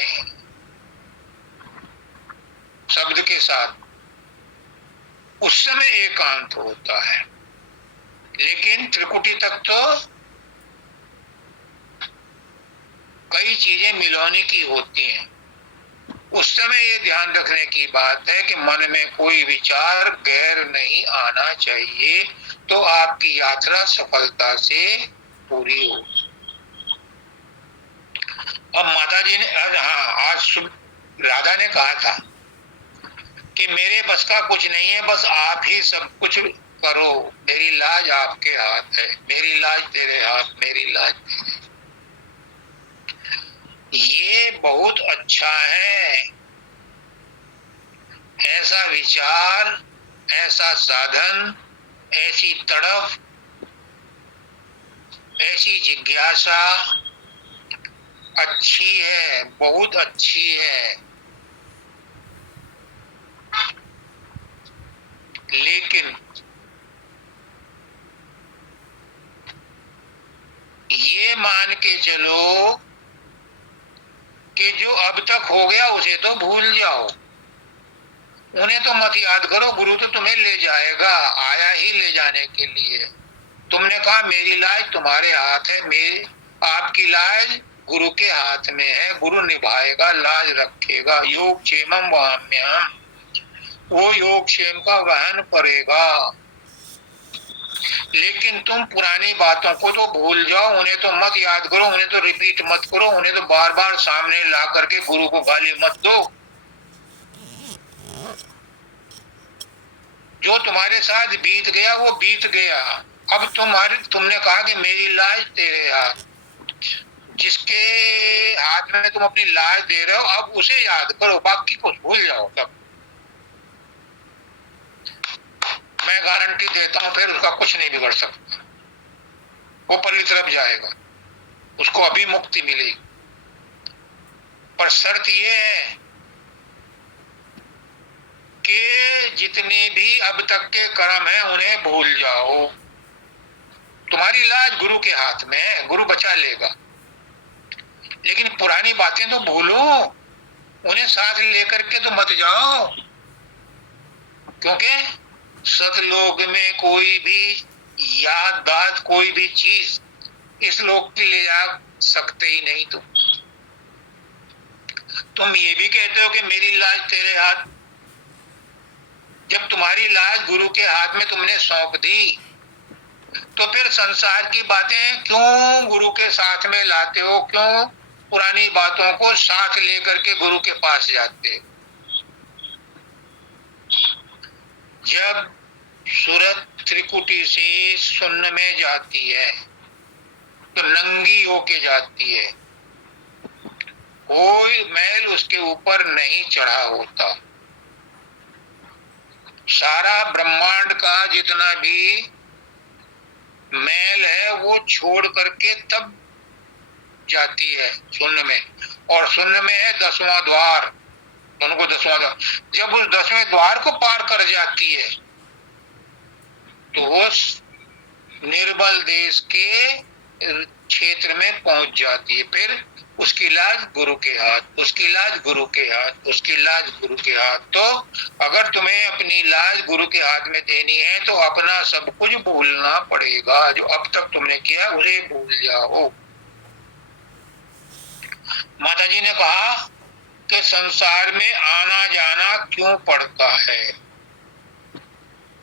शब्द के साथ, उस समय एकांत होता है। लेकिन त्रिकुटी तक तो कई चीजें मिलाने की होती हैं। उस समय ये ध्यान रखने की बात है कि मन में कोई विचार गैर नहीं आना चाहिए, तो आपकी यात्रा सफलता से पूरी हो। अब माता जी ने आज राधा ने कहा था कि मेरे बस का कुछ नहीं है, बस आप ही सब कुछ करो, मेरी लाज आपके हाथ है, मेरी लाज तेरे हाथ, मेरी लाज तेरे। ये बहुत अच्छा है, ऐसा विचार, ऐसा साधन, ऐसी तड़फ, ऐसी जिज्ञासा अच्छी है, बहुत अच्छी है। लेकिन ये मान के चलो कि जो अब तक हो गया उसे तो भूल जाओ, उन्हें तो मत याद करो, गुरु तो तुम्हें ले जाएगा, आया ही ले जाने के लिए। तुमने कहा मेरी लाज तुम्हारे हाथ है, मेरी आपकी लाज गुरु के हाथ में है, गुरु निभाएगा, लाज रखेगा, योग क्षेमम वहाम्यहम, वो योग क्षेम का वहन करेगा। लेकिन तुम पुरानी बातों को तो भूल जाओ, उन्हें तो मत याद करो, उन्हें तो रिपीट मत करो, उन्हें तो बार बार सामने ला करके गुरु को गाली मत दो। जो तुम्हारे साथ बीत गया वो बीत गया, अब तुमने कहा कि मेरी लाज तेरे हाथ, जिसके हाथ में तुम अपनी लाज दे रहे हो अब उसे याद करो, बाकी कुछ भूल जाओ सब। मैं गारंटी देता हूं फिर उसका कुछ नहीं बिगड़ सकता, वो परली तरफ जाएगा, उसको अभी मुक्ति मिलेगी। पर शर्त ये है कि जितने भी अब तक के कर्म हैं उन्हें भूल जाओ, तुम्हारी लाज गुरु के हाथ में है, गुरु बचा लेगा। लेकिन पुरानी बातें तो भूलो, उन्हें साथ लेकर के तो मत जाओ, क्योंकि सतलोक में कोई भी याददाश्त, कोई भी चीज इस लोक की ले जा सकते ही नहीं। तुम ये भी कहते हो कि मेरी लाज तेरे हाथ, जब तुम्हारी लाज गुरु के हाथ में तुमने सौंप दी, तो फिर संसार की बातें क्यों गुरु के साथ में लाते हो, क्यों पुरानी बातों को साथ लेकर के गुरु के पास जाते हो? जब सूरत त्रिकुटी से शून्य में जाती है तो नंगी होके जाती है, कोई मैल उसके ऊपर नहीं चढ़ा होता। सारा ब्रह्मांड का जितना भी मैल है वो छोड़ करके तब जाती है शून्य में, और शून्य में है 10वां द्वार, उनको 10वां द्वार, जब उस 10वें द्वार को पार कर जाती है तो वो निर्बल देश के क्षेत्र में पहुंच जाती है। फिर उसकी लाज गुरु के हाथ, उसकी लाज गुरु के हाथ, उसकी लाज गुरु के हाथ। तो अगर तुम्हें अपनी लाज गुरु के हाथ में देनी है तो अपना सब कुछ भूलना पड़ेगा, जो अब तक तुमने किया उसे भूल जाओ। माता जी ने कहा कि संसार में आना जाना क्यों पड़ता है।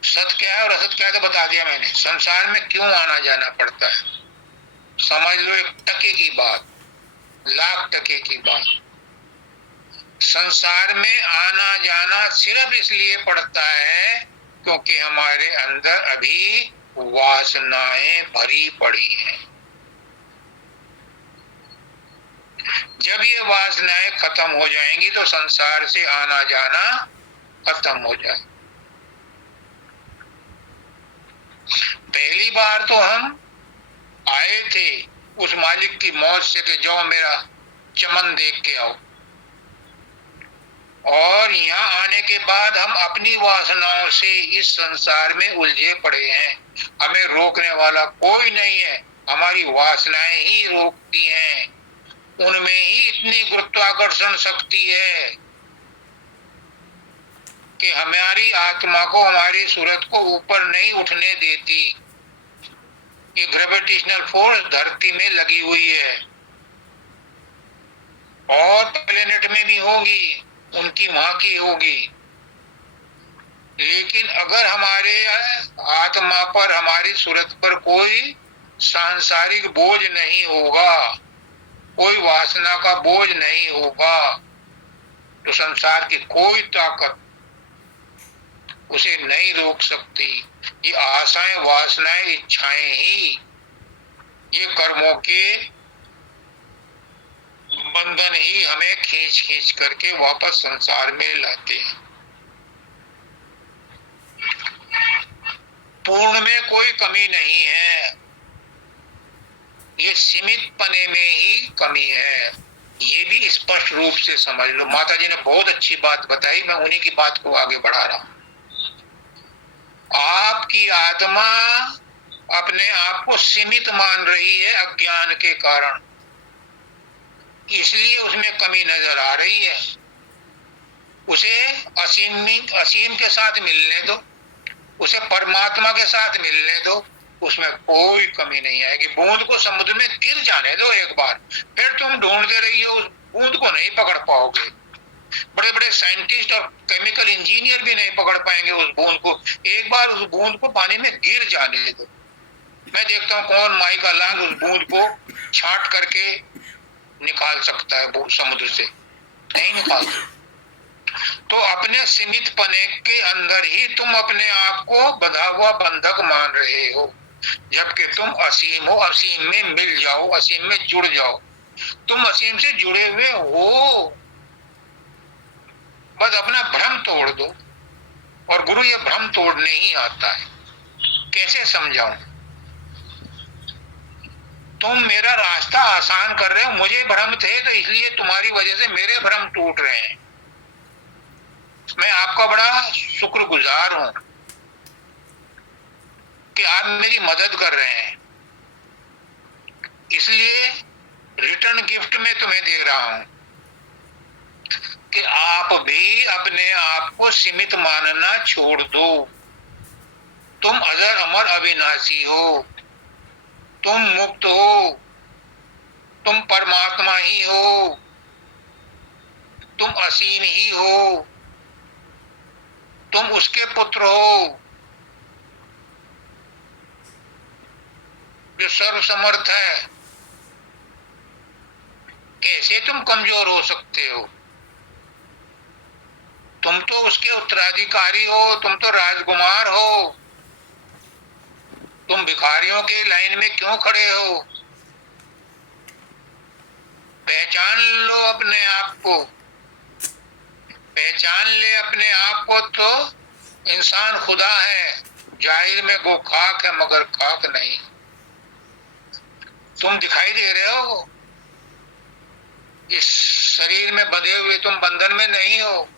सत्य क्या है और असत्य क्या है तो बता दिया मैंने। संसार में क्यों आना जाना पड़ता है, समझ लो, 1% की बात, लाख टके की बात। संसार में आना जाना सिर्फ इसलिए पड़ता है क्योंकि हमारे अंदर अभी वासनाएं भरी पड़ी हैं। जब ये वासनाएं खत्म हो जाएंगी तो संसार से आना जाना खत्म हो जाए। पहली बार तो हम आए थे उस मालिक की मौत से कि जाओ मेरा चमन देख के आओ, और यहाँ आने के बाद हम अपनी वासनाओं से इस संसार में उलझे पड़े हैं। हमें रोकने वाला कोई नहीं है, हमारी वासनाएं ही रोकती हैं। उनमें ही इतनी गुरुत्वाकर्षण शक्ति है कि हमारी आत्मा को, हमारी सूरत को ऊपर नहीं उठने देती। ये ग्रेविटेशनल फोर्स धरती में लगी हुई है और प्लेनेट में भी होगी, उनकी वहां की होगी। लेकिन अगर हमारे आत्मा पर, हमारी सूरत पर कोई सांसारिक बोझ नहीं होगा, कोई वासना का बोझ नहीं होगा, तो संसार की कोई ताकत उसे नहीं रोक सकती। ये आशाएं, वासनाएं, इच्छाएं ही ये कर्मों के बंधन ही हमें खींच खींच करके वापस संसार में लाते हैं। पूर्ण में कोई कमी नहीं है, ये सीमित पने में ही कमी है। ये भी स्पष्ट रूप से समझ लो। माता जी ने बहुत अच्छी बात बताई, मैं उन्हीं की बात को आगे बढ़ा रहा हूं। आपकी आत्मा अपने आप को सीमित मान रही है अज्ञान के कारण, इसलिए उसमें कमी नजर आ रही है। उसे असीम के साथ मिलने दो, उसे परमात्मा के साथ मिलने दो, उसमें कोई कमी नहीं आएगी। बूंद को समुद्र में गिर जाने दो एक बार, फिर तुम ढूंढते रहिए, उस बूंद को नहीं पकड़ पाओगे। बड़े बड़े साइंटिस्ट और केमिकल इंजीनियर भी नहीं पकड़ पाएंगे उस बूंद को। एक बार उस बूंद को पानी में गिर जाने दो। मैं देखता हूँ कौन माई का लांग उस बूंद को छांट करके निकाल सकता है समुद्र से, नहीं निकाल। तो अपने सीमित पने के अंदर ही तुम अपने आप को बंधा हुआ बंधक मान रहे हो, जबकि तुम असीम हो। असीम में मिल जाओ, असीम में जुड़ जाओ। तुम असीम से जुड़े हुए हो, बस अपना भ्रम तोड़ दो। और गुरु ये भ्रम तोड़ने ही आता है। कैसे समझाऊं? तुम मेरा रास्ता आसान कर रहे हो, मुझे भ्रम थे तो इसलिए तुम्हारी वजह से मेरे भ्रम टूट रहे हैं। मैं आपका बड़ा शुक्रगुजार हूं कि आप मेरी मदद कर रहे हैं, इसलिए रिटर्न गिफ्ट में तुम्हें दे रहा हूं कि आप भी अपने आप को सीमित मानना छोड़ दो। तुम अजर अमर अविनाशी हो, तुम मुक्त हो, तुम परमात्मा ही हो, तुम असीम ही हो, तुम उसके पुत्र हो जो सर्वसमर्थ है। कैसे तुम कमजोर हो सकते हो? तुम तो उसके उत्तराधिकारी हो, तुम तो राजकुमार हो। तुम भिखारियों के लाइन में क्यों खड़े हो? पहचान लो अपने आप को, पहचान ले अपने आप को, तो इंसान खुदा है। जाहिर में गो खाक है मगर खाक नहीं। तुम दिखाई दे रहे हो, इस शरीर में बंधे हुए तुम बंधन में नहीं हो।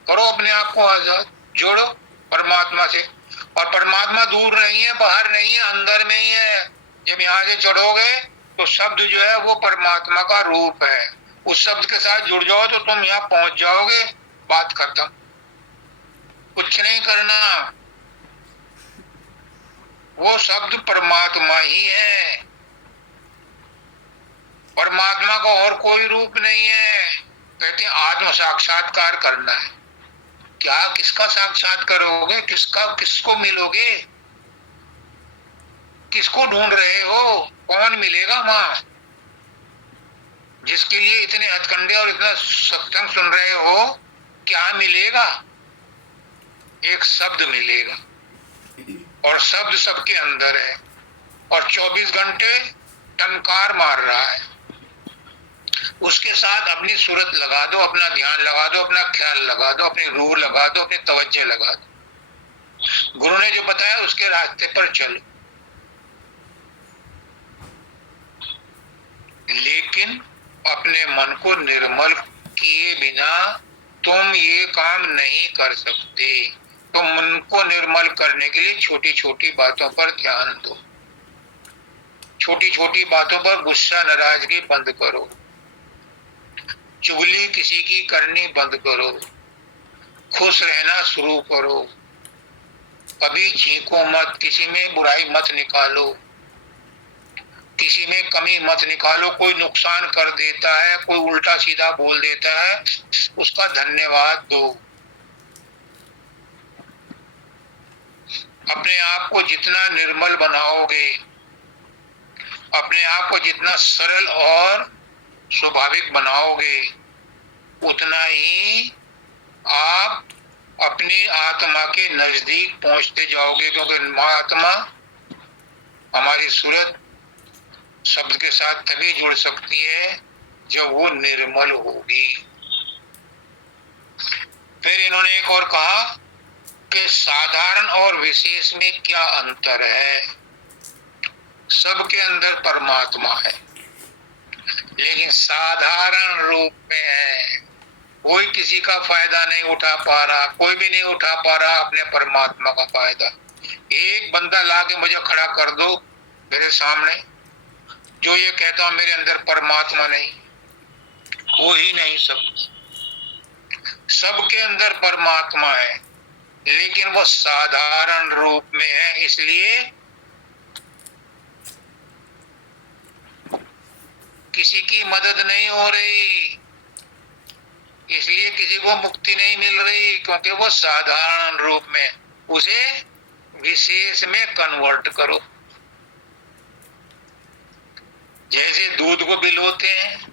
करो अपने आप को आजाद, जोड़ो परमात्मा से। और परमात्मा दूर नहीं है, बाहर नहीं है, अंदर में ही है। जब यहाँ से चढ़ोगे तो शब्द जो है वो परमात्मा का रूप है, उस शब्द के साथ जुड़ जाओ तो तुम यहाँ पहुंच जाओगे, बात खत्म, कुछ नहीं करना। वो शब्द परमात्मा ही है, परमात्मा का और कोई रूप नहीं है। कहते हैं आत्म साक्षात्कार करना है। क्या किसका साक्षात करोगे, किसको मिलोगे, किसको ढूंढ रहे हो, कौन मिलेगा वहां? जिसके लिए इतने हथकंडे और इतना सत्संग सुन रहे हो, क्या मिलेगा? एक शब्द मिलेगा, और शब्द सबके अंदर है और 24 घंटे टनकार मार रहा है। उसके साथ अपनी सूरत लगा दो, अपना ध्यान लगा दो, अपना ख्याल लगा दो, अपनी रूह लगा दो, अपनी तवज्जो लगा दो। गुरु ने जो बताया उसके रास्ते पर चलो। लेकिन अपने मन को निर्मल किए बिना तुम ये काम नहीं कर सकते। तो मन को निर्मल करने के लिए छोटी छोटी बातों पर ध्यान दो, छोटी छोटी बातों पर गुस्सा नाराजगी बंद करो, चुगली किसी की करनी बंद करो, खुश रहना शुरू करो, कभी झींको मत, किसी में बुराई मत निकालो, किसी में कमी मत निकालो। कोई नुकसान कर देता है, कोई उल्टा सीधा बोल देता है, उसका धन्यवाद दो। अपने आप को जितना निर्मल बनाओगे, अपने आप को जितना सरल और स्वाभाविक बनाओगे, उतना ही आप अपनी आत्मा के नजदीक पहुंचते जाओगे। क्योंकि आत्मा हमारी सूरत शब्द के साथ तभी जुड़ सकती है जब वो निर्मल होगी। फिर इन्होंने एक और कहा कि साधारण और विशेष में क्या अंतर है। सबके अंदर परमात्मा है, लेकिन साधारण रूप में है। कोई किसी का फायदा नहीं उठा पा रहा, कोई भी नहीं उठा पा रहा अपने परमात्मा का फायदा। एक बंदा लाके मुझे खड़ा कर दो मेरे सामने, जो ये कहता हूं मेरे अंदर परमात्मा नहीं, हो ही नहीं सकता। सबके अंदर परमात्मा है, लेकिन वो साधारण रूप में है। इसलिए किसी की मदद नहीं हो रही, इसलिए किसी को मुक्ति नहीं मिल रही, क्योंकि वो साधारण रूप में। उसे विशेष में कन्वर्ट करो। जैसे दूध को बिलोते हैं,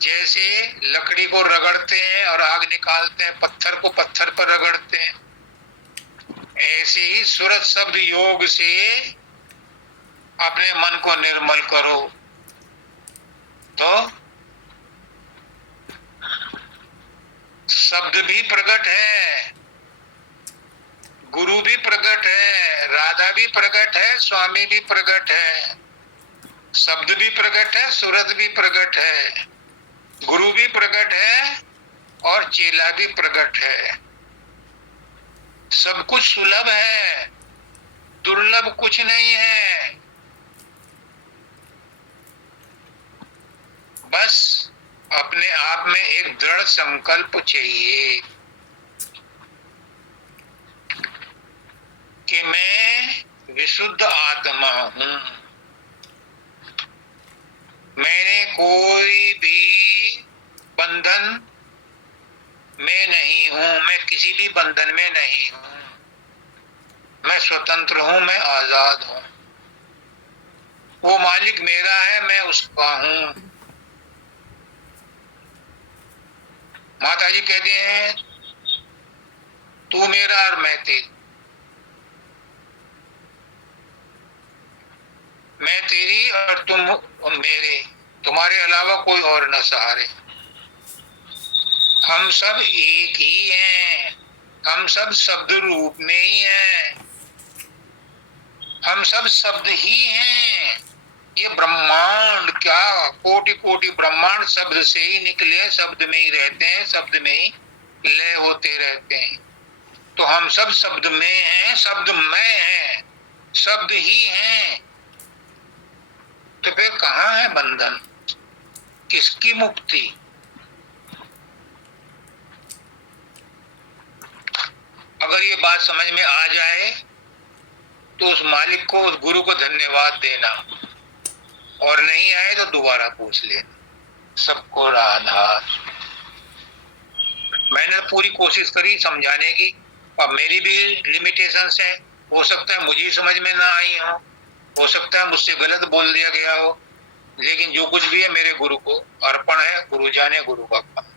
जैसे लकड़ी को रगड़ते हैं और आग निकालते हैं, पत्थर को पत्थर पर रगड़ते हैं, ऐसे ही सूरत शब्द योग से अपने मन को निर्मल करो तो शब्द भी प्रकट है, गुरु भी प्रकट है, राधा भी प्रकट है, स्वामी भी प्रकट है, शब्द भी प्रकट है, सूरत भी प्रकट है, गुरु भी प्रकट है और चेला भी प्रकट है। सब कुछ सुलभ है, दुर्लभ कुछ नहीं है। बस अपने आप में एक दृढ़ संकल्प चाहिए कि मैं विशुद्ध आत्मा हूं, मैंने कोई भी बंधन में नहीं हूं, मैं किसी भी बंधन में नहीं हूं, मैं स्वतंत्र हूं, मैं आजाद हूं। वो मालिक मेरा है, मैं उसका हूं। माता जी कहते हैं तू मेरा और मैं तेरी, मैं तेरी और तुम मेरे, तुम्हारे अलावा कोई और न सहारे। हम सब एक ही हैं, हम सब शब्द रूप में ही हैं, हम सब शब्द ही हैं। ये ब्रह्मांड क्या कोटि कोटि ब्रह्मांड शब्द से ही निकले, शब्द में ही रहते हैं, शब्द में ही लय होते रहते हैं। तो हम सब शब्द में हैं, शब्द मैं है। शब्द ही हैं, तो फिर कहाँ है बंधन, किसकी मुक्ति? अगर ये बात समझ में आ जाए तो उस मालिक को, उस गुरु को धन्यवाद देना, और नहीं आए तो दोबारा पूछ लेना। सबको राधा। मैंने पूरी कोशिश करी समझाने की, अब मेरी भी लिमिटेशंस है, हो सकता है मुझे समझ में ना आई हो सकता है मुझसे गलत बोल दिया गया हो, लेकिन जो कुछ भी है मेरे गुरु को अर्पण है, गुरु जाने गुरु का काम।